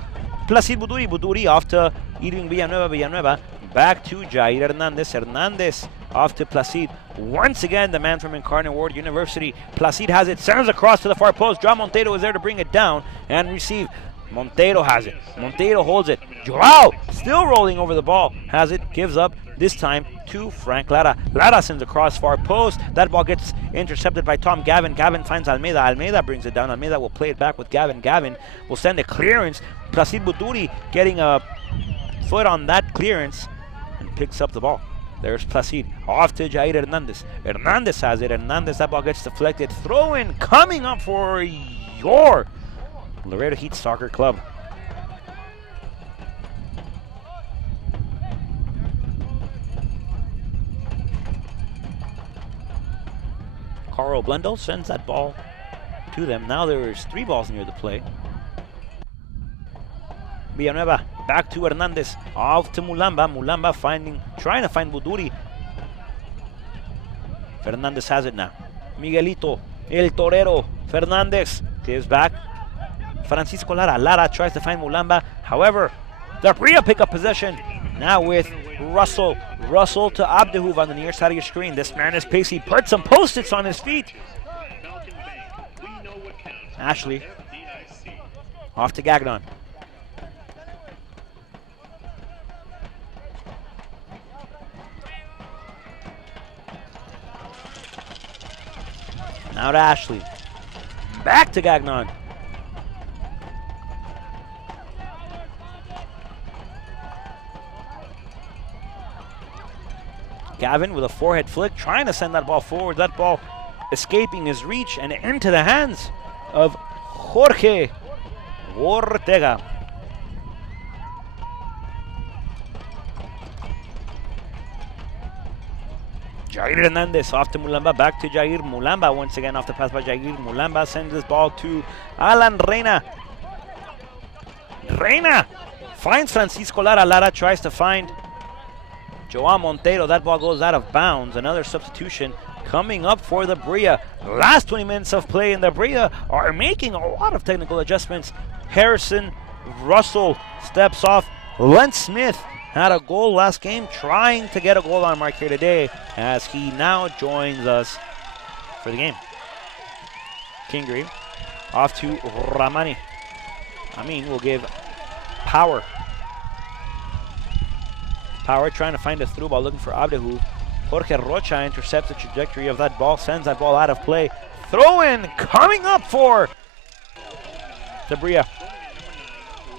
Placid Buduri. Buduri off to Irving Villanueva. Villanueva back to Jair Hernandez. Hernandez off to Placid. Once again, the man from Incarnate Ward University. Placid has it, sends across to the far post. Joao Montero is there to bring it down and receive. Montero has it. Montero holds it. Joao still rolling over the ball. Has it, gives up, this time to Frank Lara. Lara sends across far post. That ball gets intercepted by Tom Gavin. Gavin finds Almeida. Almeida brings it down. Almeida will play it back with Gavin. Gavin will send a clearance. Placid Buduri getting a foot on that clearance and picks up the ball. There's Placid off to Jair Hernandez. Hernandez has it. Hernandez, that ball gets deflected. Throw in coming up for your Laredo Heat Soccer Club. Carl Blundell sends that ball to them. Now there's 3 balls near the play. Villanueva back to Hernandez, off to Mulamba. Mulamba trying to find Buduri. Fernandez has it now. Miguelito, El Torero. Fernandez gives back. Francisco Lara. Lara tries to find Mulamba. However, the Brilla pick up possession now with Russell. Russell to Abdehuv on the near side of your screen. This man is pacey. Put some post-its on his feet. Ashley off to Gagnon. Now to Ashley. Back to Gagnon. Gavin with a forehead flick, trying to send that ball forward. That ball escaping his reach and into the hands of Jorge Ortega. Jair Hernandez off to Mulamba, back to Jair. Mulamba once again off the pass by Jair. Mulamba sends this ball to Alan Reina. Reina finds Francisco Lara. Lara tries to find Joao Montero. That ball goes out of bounds. Another substitution coming up for the Brilla. Last 20 minutes of play, and the Brilla are making a lot of technical adjustments. Harrison Russell steps off. Len Smith had a goal last game, trying to get a goal on mark here today as he now joins us for the game. Kingri. Off to Ramani. Amin will give Power. Power trying to find a through ball, looking for Abdehu. Jorge Rocha intercepts the trajectory of that ball, sends that ball out of play. Throw in coming up for Brilla.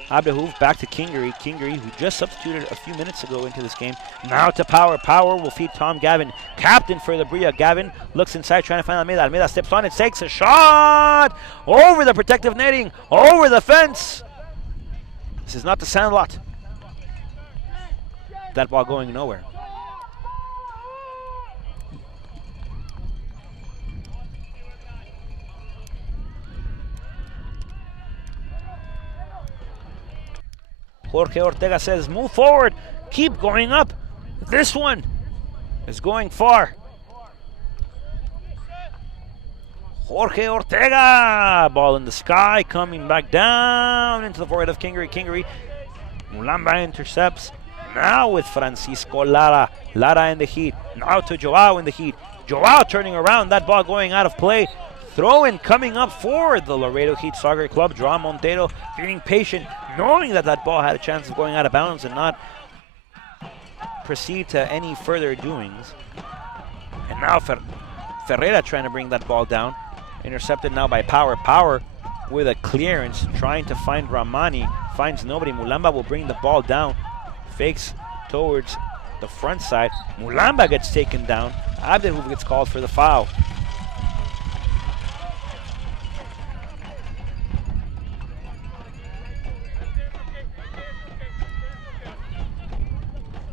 Abdehu back to Kingri. Kingri, who just substituted a few minutes ago into this game. Now to Power. Power will feed Tom Gavin. Captain for the Brilla. Gavin looks inside trying to find Almeida. Almeida steps on it, takes a shot over the protective netting, over the fence. This is not the Sandlot. That ball going nowhere. Jorge Ortega says, move forward, keep going up. This one is going far. Jorge Ortega, ball in the sky, coming back down into the forehead of Kingri. Kingri, Mulamba intercepts. Now with Francisco Lara. Lara in the Heat. Now to Joao in the Heat. Joao turning around, that ball going out of play. Throw-in coming up for the Laredo Heat Soccer Club. Joao Montero being patient, knowing that that ball had a chance of going out of bounds and not proceed to any further doings. And now Ferreira trying to bring that ball down. Intercepted now by Power. Power with a clearance, trying to find Ramani. Finds nobody. Mulamba will bring the ball down. Fakes towards the front side. Mulamba gets taken down. Abdelhouf gets called for the foul.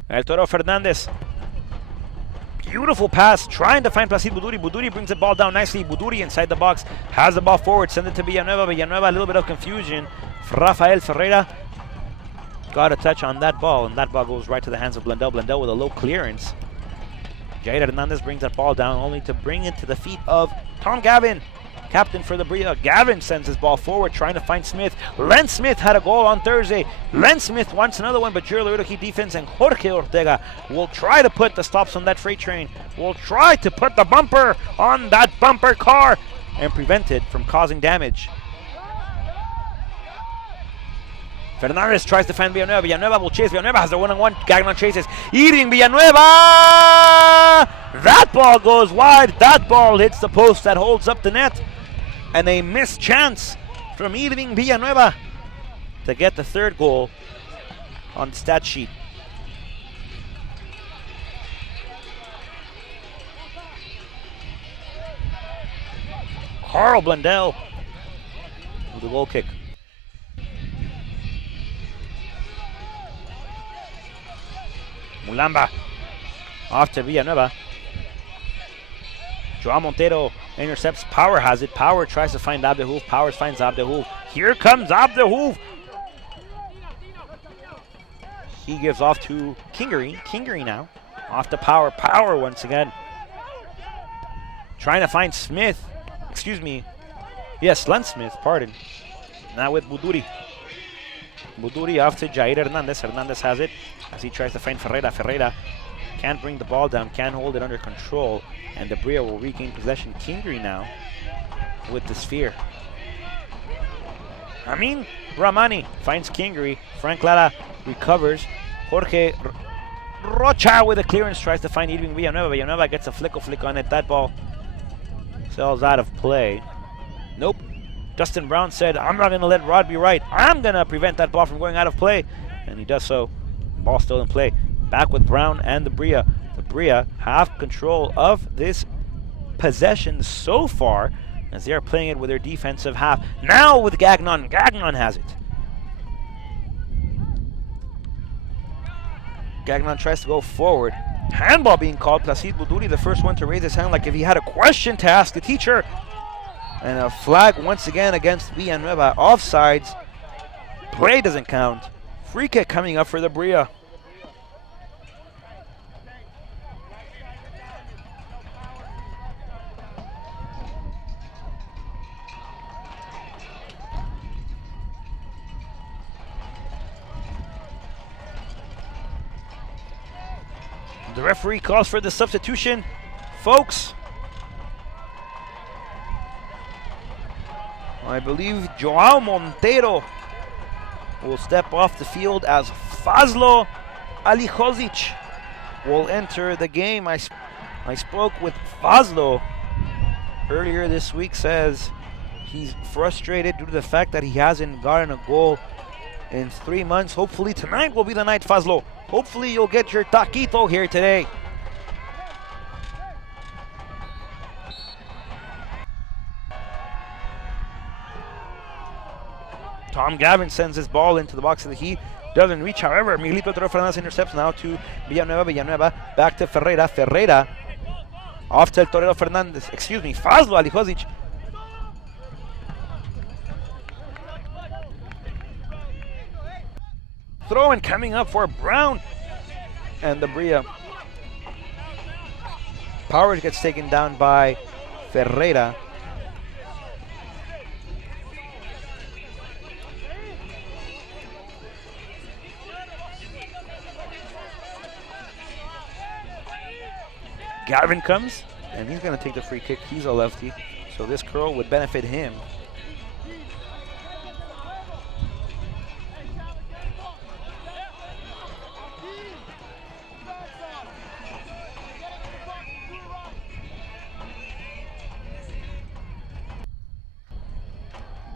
El Toro Fernandez. Beautiful pass, trying to find Placid Buduri. Buduri brings the ball down nicely. Buduri inside the box, has the ball forward, send it to Villanueva. Villanueva, a little bit of confusion. Rafael Ferreira got a touch on that ball, and that ball goes right to the hands of Blundell. Blundell with a low clearance. Jair Hernandez brings that ball down, only to bring it to the feet of Tom Gavin, captain for the Brilla. Gavin sends his ball forward, trying to find Smith. Len Smith had a goal on Thursday. Len Smith wants another one, but Laredo Heat defense and Jorge Ortega will try to put the stops on that freight train. Will try to put the bumper on that bumper car and prevent it from causing damage. Fernandez tries to find Villanueva. Villanueva will chase. Villanueva has the one-on-one. Gagnon chases. Eating Villanueva! That ball goes wide. That ball hits the post that holds up the net. And a missed chance from Eating Villanueva to get the third goal on the stat sheet. Carl Blundell with the goal kick. Mulamba off to Villanueva. Joao Montero intercepts. Power has it. Power tries to find Abdehouf. Power finds Abdehouf. Here comes Abdehouf. He gives off to Kingri. Kingri now. Off to Power. Power once again. Trying to find Smith. Excuse me. Yes, Len Smith, pardon. Now with Buduri. Buduri off to Jair Hernandez. Hernandez has it as he tries to find Ferreira. Ferreira can't bring the ball down, can't hold it under control, and the Brilla will regain possession. Kingri now with the sphere. Ramani finds Kingri. Frank Lara recovers. Jorge Rocha with a clearance tries to find Irving Villanueva. Villanueva gets a flick on it. That ball sails out of play. Nope. Dustin Brown said, I'm not going to let Rod be right. I'm going to prevent that ball from going out of play. And he does so. Ball still in play. Back with Brown and the Brilla. The Brilla have control of this possession so far as they are playing it with their defensive half. Now with Gagnon. Gagnon has it. Gagnon tries to go forward. Handball being called. Placid Buduri, the first one to raise his hand like if he had a question to ask the teacher. And a flag once again against Villanueva. Offsides. Play doesn't count. Free kick coming up for the Brilla. The referee calls for the substitution. Folks, I believe Joao Montero will step off the field as Fazlo Alihozic will enter the game. I spoke with Fazlo earlier this week, says he's frustrated due to the fact that he hasn't gotten a goal in 3 months. Hopefully tonight will be the night, Fazlo. Hopefully you'll get your taquito here today. Tom Gavin sends his ball into the box of the Heat. Doesn't reach, however. Miguelito Torero Fernandez intercepts now to Villanueva. Villanueva back to Ferreira. Ferreira off to Torero Fernandez. Fazlo Alihozic. Throw in coming up for Brown. And the Brilla. Powers gets taken down by Ferreira. Gavin comes, and he's going to take the free kick. He's a lefty, so this curl would benefit him.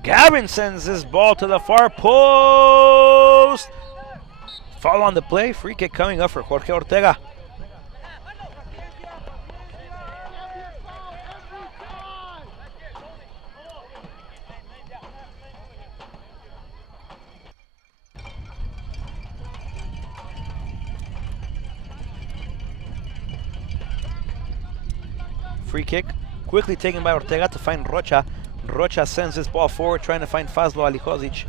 Gavin sends this ball to the far post. Foul on the play. Free kick coming up for Jorge Ortega. Free kick, quickly taken by Ortega to find Rocha. Rocha sends this ball forward, trying to find Fazlo Alihozic.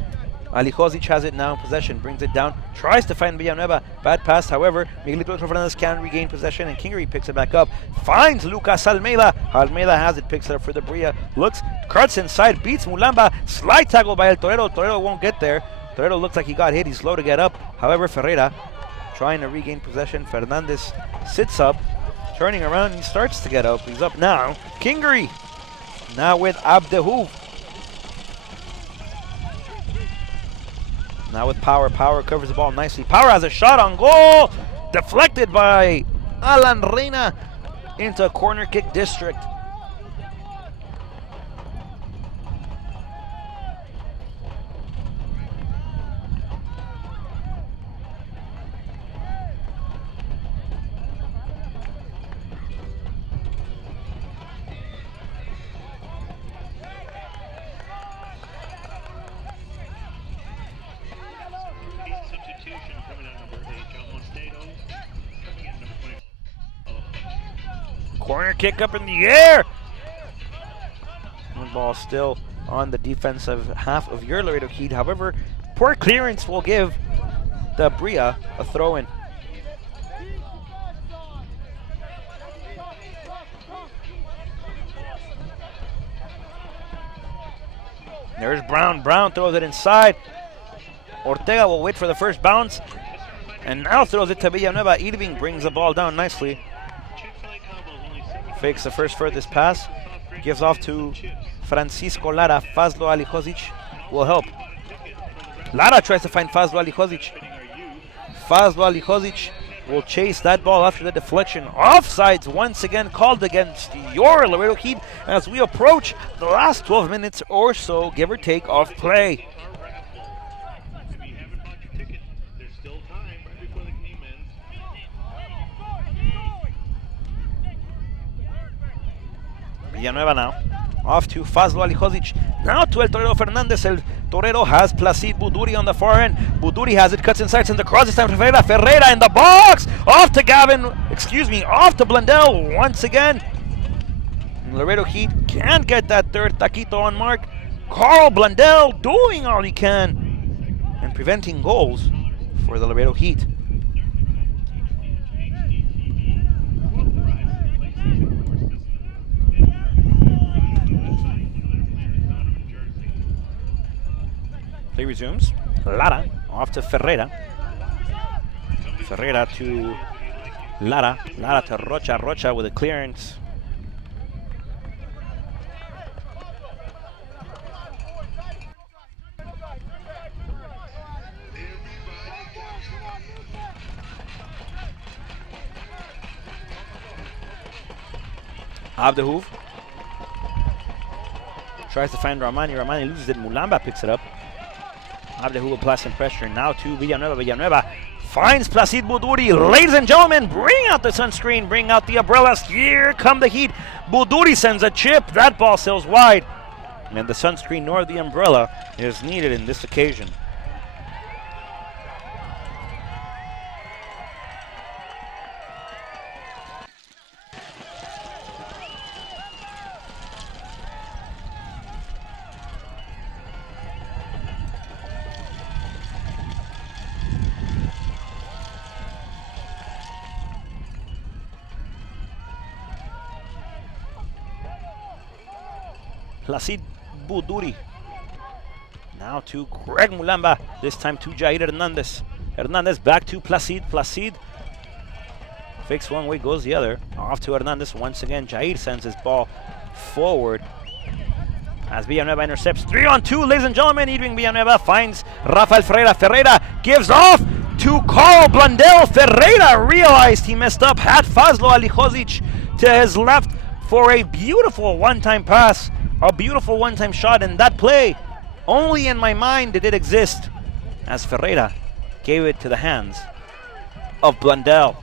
Alihozic has it now in possession, brings it down, tries to find Villanueva. Bad pass, however, Miguelito Fernandez can regain possession, and Kingery picks it back up. Finds Lucas Almeida. Almeida has it, picks it up for the Brilla. Looks, cuts inside, beats Mulamba. Slide tackle by El Torero. Torero won't get there. Torero looks like he got hit. He's slow to get up. However, Ferreira trying to regain possession. Fernandez sits up. Turning around, he starts to get up. He's up now. Kingery now with Abdehu. Now with Power. Power covers the ball nicely. Power has a shot on goal. Deflected by Alan Reina into corner kick district. Corner kick up in the air. One ball still on the defensive half of your Laredo Heat. However, poor clearance will give the Brilla a throw-in. There's Brown. Brown throws it inside. Ortega will wait for the first bounce and now throws it to Villanueva. Irving brings the ball down nicely. Fakes the first furthest pass, gives off to Francisco Lara. Fazlo Alihozic will help. Lara tries to find Fazlo Alihozic. Fazlo Alihozic will chase that ball after the deflection. Offsides once again called against your Laredo Heat as we approach the last 12 minutes or so, give or take, of play. Villanueva now, off to Fazlo Alihozic, now to El Torero Fernandez. El Torero has Placid Buduri on the far end. Buduri has it, cuts inside, sends across, this time to Ferreira. Ferreira in the box, off to off to Blundell once again. Laredo Heat can't get that third taquito on mark. Carl Blundell doing all he can and preventing goals for the Laredo Heat. Play resumes. Lara off to Ferreira. Ferreira to Lara. Lara to Rocha. Rocha with a clearance. Abdehoov tries to find Ramani. Ramani loses it. Mulamba picks it up. Abdehoov applies some pressure. Now to Villanueva. Villanueva finds Placide Buduri. Ladies and gentlemen, bring out the sunscreen. Bring out the umbrellas. Here come the Heat. Buduri sends a chip. That ball sails wide. And the sunscreen nor the umbrella is needed in this occasion. Placide Buduri. Now to Greg Mulamba. This time to Jair Hernandez. Hernandez back to Placide. Placide fakes one way, goes the other. Off to Hernandez once again. Jair sends his ball forward as Villanueva intercepts. 3-on-2, ladies and gentlemen. Edwin Villanueva finds Rafael Ferreira. Ferreira gives off to Carl Blundell. Ferreira realized he messed up. Had Fazlo Alihozic to his left for a beautiful one-time pass. A beautiful one-time shot, and that play, only in my mind did it exist, as Ferreira gave it to the hands of Blundell.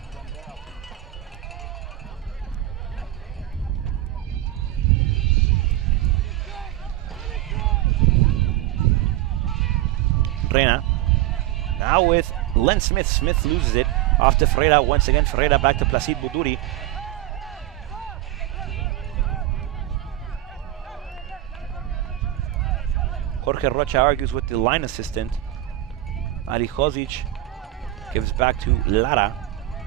Reina, now with Len Smith. Smith loses it, off to Ferreira once again. Ferreira back to Placide Buduri. Jorge Rocha argues with the line assistant. Alihozic gives back to Lara.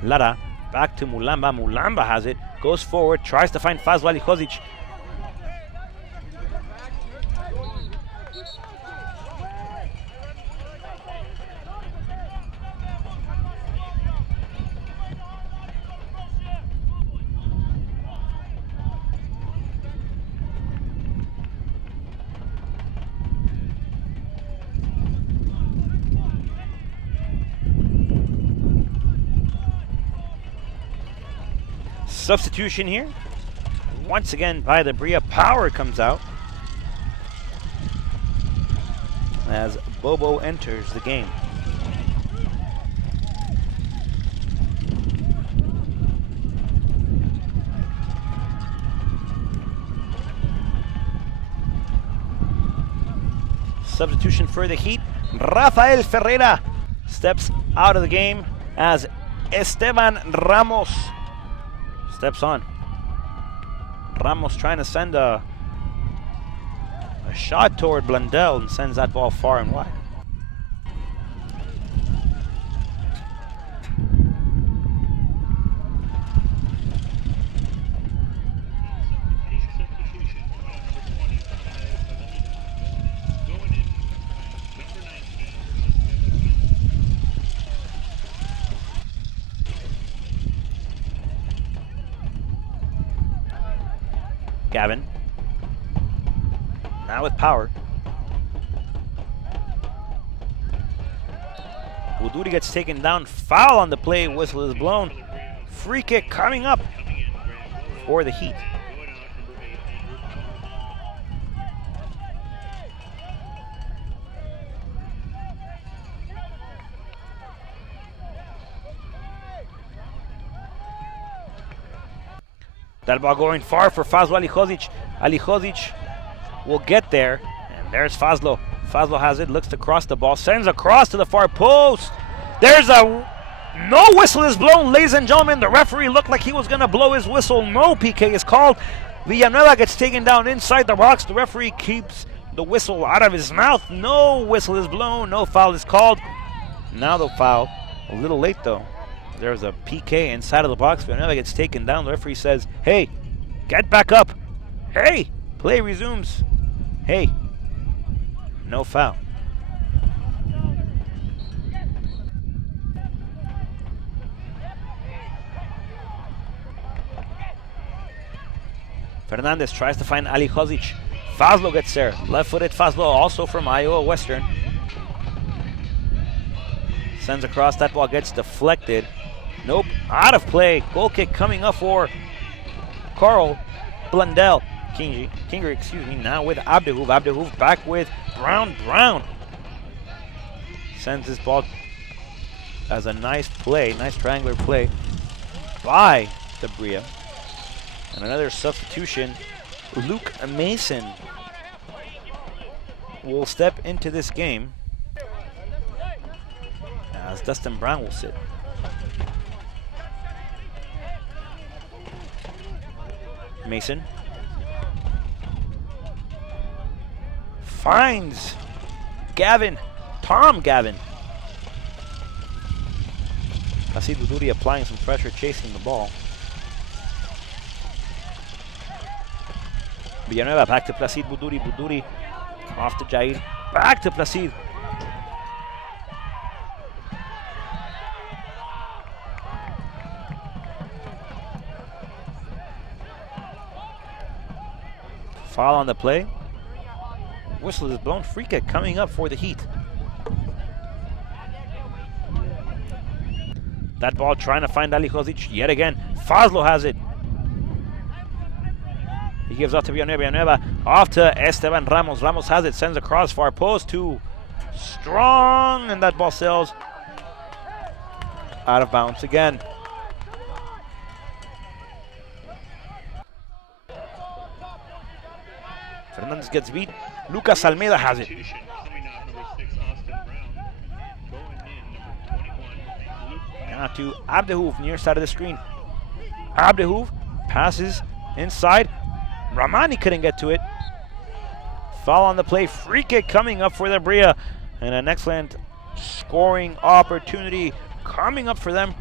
Lara back to Mulamba. Mulamba has it, goes forward, tries to find Fazlo Alihozic. Substitution here. Once again by the Brilla. Power comes out as Bobo enters the game. Substitution for the Heat. Rafael Ferreira steps out of the game as Esteban Ramos steps on. Ramos trying to send a shot toward Blundell and sends that ball far and wide. Gavin, now with power. Buduri gets taken down. Foul on the play. Whistle is blown. Free kick coming up for the Heat. That ball going far for Fazlo Alihozic. Alihozic will get there. And there's Fazlo. Fazlo has it, looks to cross the ball, sends across to the far post. There's a... No whistle is blown, ladies and gentlemen. The referee looked like he was going to blow his whistle. No PK is called. Villanueva gets taken down inside the box. The referee keeps the whistle out of his mouth. No whistle is blown. No foul is called. Now the foul. A little late, though. There's a PK inside of the box. Villanueva gets taken down. The referee says, hey, get back up. Hey, play resumes. Hey, no foul. Fernandez tries to find Alihozic. Fazlo gets there. Left-footed Fazlo, also from Iowa Western. Sends across. That ball gets deflected. Nope, out of play. Goal kick coming up for Carl. Blundell. Kinger, excuse me, now with Abdehoov. Abdehoov back with Brown. Brown sends this ball as a nice play, nice triangular play by the Brilla. And another substitution, Luke Mason will step into this game as Dustin Brown will sit. Mason finds Gavin, Tom Gavin. Placid Buduri applying some pressure, chasing the ball. Villanueva back to Placid Buduri. Buduri off to Jair. Back to Placid. Foul on the play. Whistle is blown. Free kick coming up for the Heat. That ball trying to find Ali Hozic yet again. Fazlo has it. He gives off to Villanueva. Villanueva off to Esteban Ramos. Ramos has it. Sends across far post to Strong. And that ball sails out of bounds again. Fernandez gets beat. Lucas Almeida has it. Now to Abdehoov, near side of the screen. Abdehoov passes inside. Ramani couldn't get to it. Foul on the play. Free kick coming up for the Brilla. And an excellent scoring opportunity coming up for them.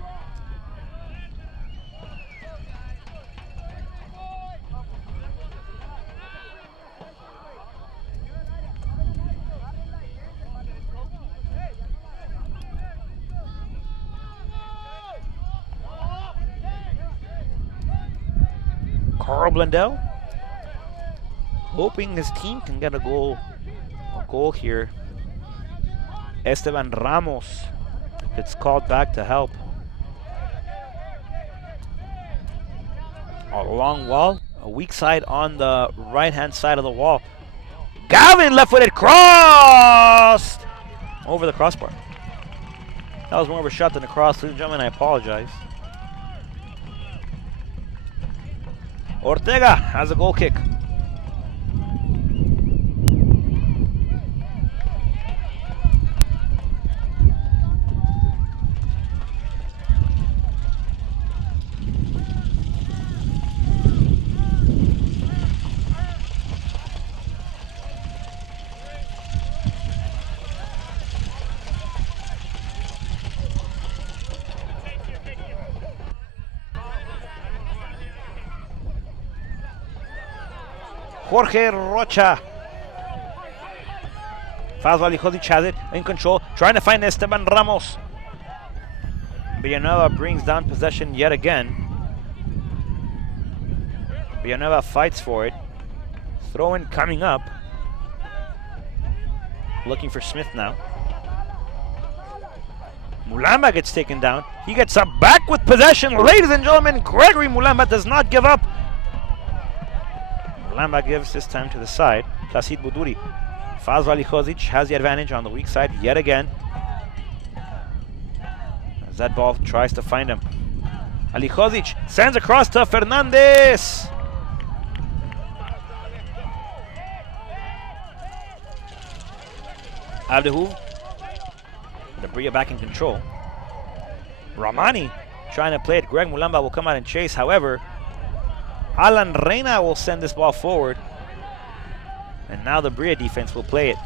Carl Blundell hoping his team can get a goal here. Esteban Ramos gets called back to help. A long wall, a weak side on the right-hand side of the wall. Gavin left-footed crossed over the crossbar. That was more of a shot than a cross. Ladies and gentlemen, I apologize. Ortega has a goal kick. Jorge Rocha. Fazlo Ali Hozic has it in control, trying to find Esteban Ramos. Villanueva brings down possession yet again. Villanueva fights for it. Throw-in coming up. Looking for Smith now. Mulamba gets taken down. He gets up back with possession. Ladies and gentlemen, Gregory Mulamba does not give up. Mulamba gives this time to the side. Placid Buduri. Fazlo Ali Hozic has the advantage on the weak side yet again. As that ball tries to find him. Ali Hozic sends across to Fernandez. Abdehoov. The Brilla back in control. Ramani trying to play it. Greg Mulamba will come out and chase. However, Alan Reina will send this ball forward. And now the Brilla defense will play it.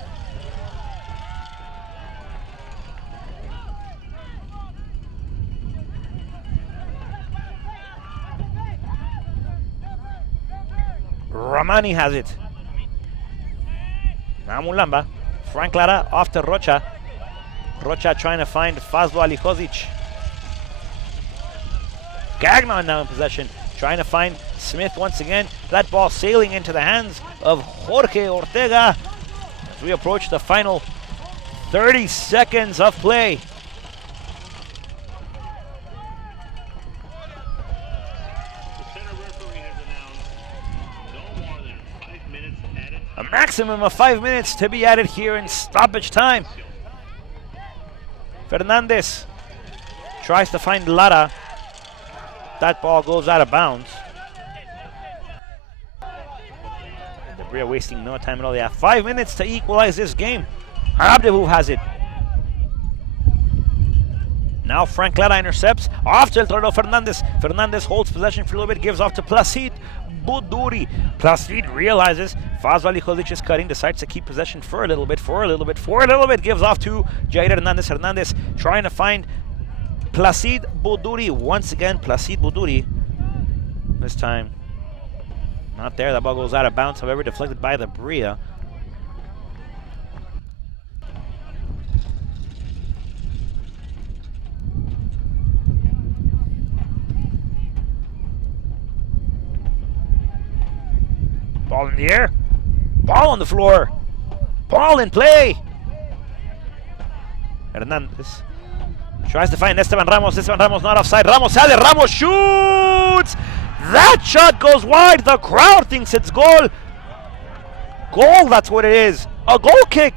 Ramani has it. Now Mulamba. Frank Lara off to Rocha. Rocha trying to find Fazlo Ali Hozic. Gagnon now in possession. Trying to find Smith once again. That ball sailing into the hands of Jorge Ortega as we approach the final 30 seconds of play. The center referee has announced maximum of 5 minutes to be added here in stoppage time. Fernandez tries to find Lara. That ball goes out of bounds. The Brilla wasting no time at all. They have 5 minutes to equalize this game. Abdevu has it. Now Frank Lara intercepts. Off to El Torero Fernandez. Fernandez holds possession for a little bit. Gives off to Placid Buduri. Placid realizes Fazal Lihovic is cutting. Decides to keep possession for a little bit. Gives off to Jair Hernandez. Hernandez trying to find Placid Buduri. Once again, Placid Buduri. This time, not there. That ball goes out of bounds. However, deflected by the Brilla. Ball in the air. Ball on the floor. Ball in play. Hernandez tries to find Esteban Ramos. Esteban Ramos not offside. Ramos sale. Ramos shoots. That shot goes wide. The crowd thinks it's goal. Goal, that's what it is. A goal kick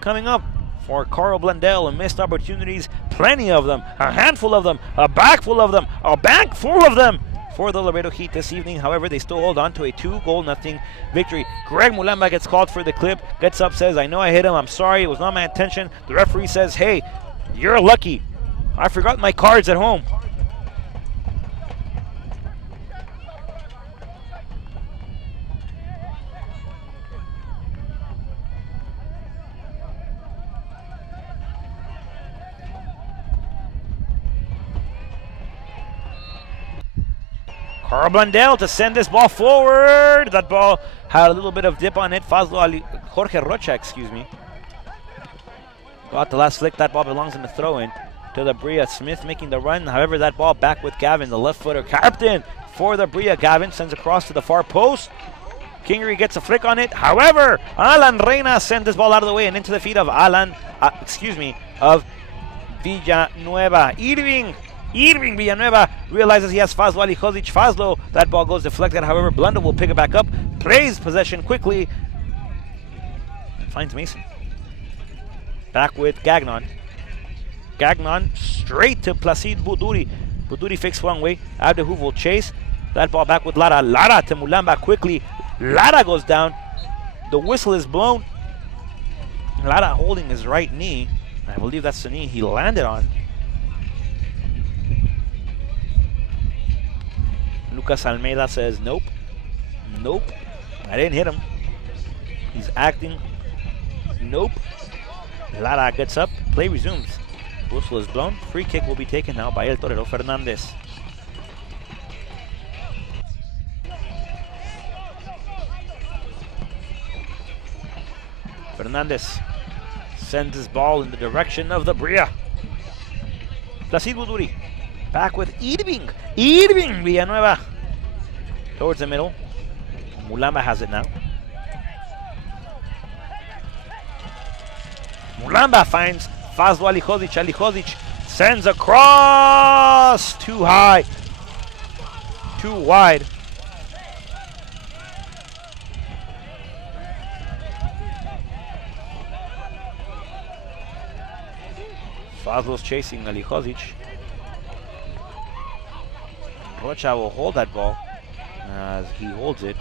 coming up for Carl Blundell. And missed opportunities. Plenty of them. A handful of them. A bag full of them. A bank full of them for the Laredo Heat this evening. However, they still hold on to a 2-0 victory. Greg Mulamba gets called for the clip, gets up, says, I know I hit him, I'm sorry, it was not my intention. The referee says, hey, you're lucky. I forgot my cards at home. Carl Blundell to send this ball forward. That ball had a little bit of dip on it. Jorge Rocha, excuse me. Got the last flick. That ball belongs in the throw-in to the Brilla. Smith making the run. However, that ball back with Gavin, the left-footer captain for the Brilla. Gavin sends across to the far post. Kingery gets a flick on it. However, Alan Reina sends this ball out of the way and into the feet of of Villanueva. Irving Villanueva realizes he has Fazlo Alihozic. Fazlo, that ball goes deflected. However, Blunder will pick it back up. Plays possession quickly. Finds Mason. Back with Gagnon. Gagnon straight to Placid Buduri. Buduri fakes one way. Abdehu will chase. That ball back with Lara. Lara to Mulamba quickly. Lara goes down. The whistle is blown. Lara holding his right knee. I believe that's the knee he landed on. Lucas Almeida says, nope, I didn't hit him. He's acting, nope. Lara gets up, play resumes. Whistle is blown, free kick will be taken now by El Torero Fernandez. Fernandez sends his ball in the direction of the Brilla. Placid Buduri. Back with Irving Villanueva. Towards the middle. Mulamba has it now. Mulamba finds Fazlo Alihozic. Alihozic sends across. Too high. Too wide. Fazlo's chasing Alihozic. Rocha will hold that ball as he holds it.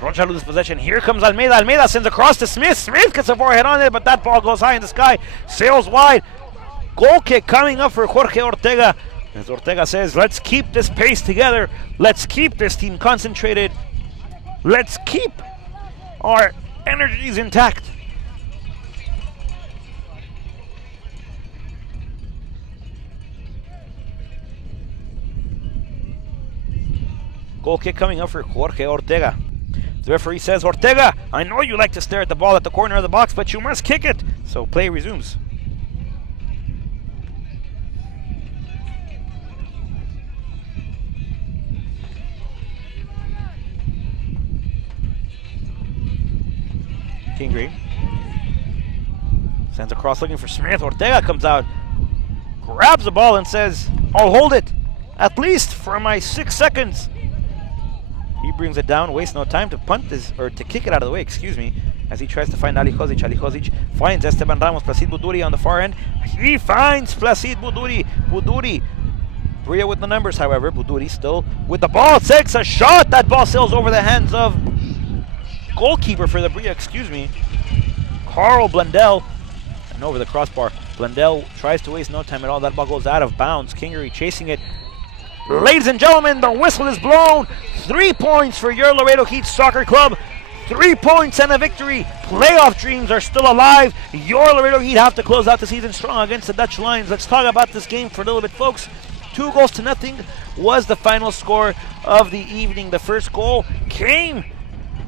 Rocha loses possession. Here comes Almeida. Almeida sends across to Smith. Smith gets a forehead on it, but that ball goes high in the sky. Sails wide. Goal kick coming up for Jorge Ortega. As Ortega says, let's keep this pace together. Let's keep this team concentrated. Let's keep our energies intact. Goal kick coming up for Jorge Ortega. The referee says, Ortega, I know you like to stare at the ball at the corner of the box, but you must kick it. So play resumes. Kingery sends across looking for Smith. Ortega comes out, grabs the ball and says, I'll hold it, at least for my 6 seconds. He brings it down, wastes no time to punt this, or to kick it out of the way, excuse me, as he tries to find Ali Hozic. Ali Hozic finds Esteban Ramos. Placid Buduri on the far end. He finds Placid Buduri. Buduri. Brilla with the numbers, however. Buduri still with the ball. Takes a shot. That ball sails over the hands of goalkeeper for the Brilla, excuse me, Carl Blundell. And over the crossbar. Blundell tries to waste no time at all. That ball goes out of bounds. Kingery chasing it. Ladies and gentlemen, the whistle is blown. 3 points for your Laredo Heat Soccer Club. 3 points and a victory. Playoff dreams are still alive. Your Laredo Heat have to close out the season strong against the Dutch Lions. Let's talk about this game for a little bit, folks. 2-0 was the final score of the evening. The first goal came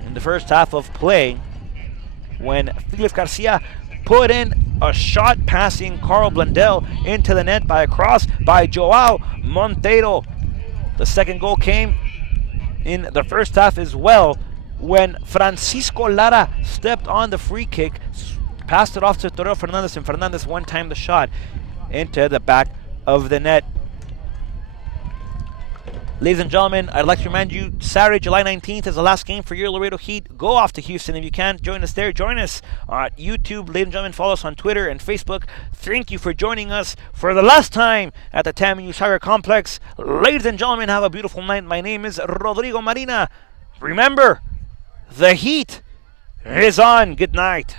in the first half of play when Felix Garcia put in a shot passing Carl Blundell into the net by a cross by Joao Monteiro. The second goal came in the first half as well when Francisco Lara stepped on the free kick, passed it off to Torreo Fernandez, and Fernandez one-timed the shot into the back of the net. Ladies and gentlemen, I'd like to remind you, Saturday, July 19th is the last game for your Laredo Heat. Go off to Houston. If you can't join us there, join us on YouTube. Ladies and gentlemen, follow us on Twitter and Facebook. Thank you for joining us for the last time at the TAMU Soccer Complex. Ladies and gentlemen, have a beautiful night. My name is Rodrigo Marina. Remember, the Heat is on. Good night.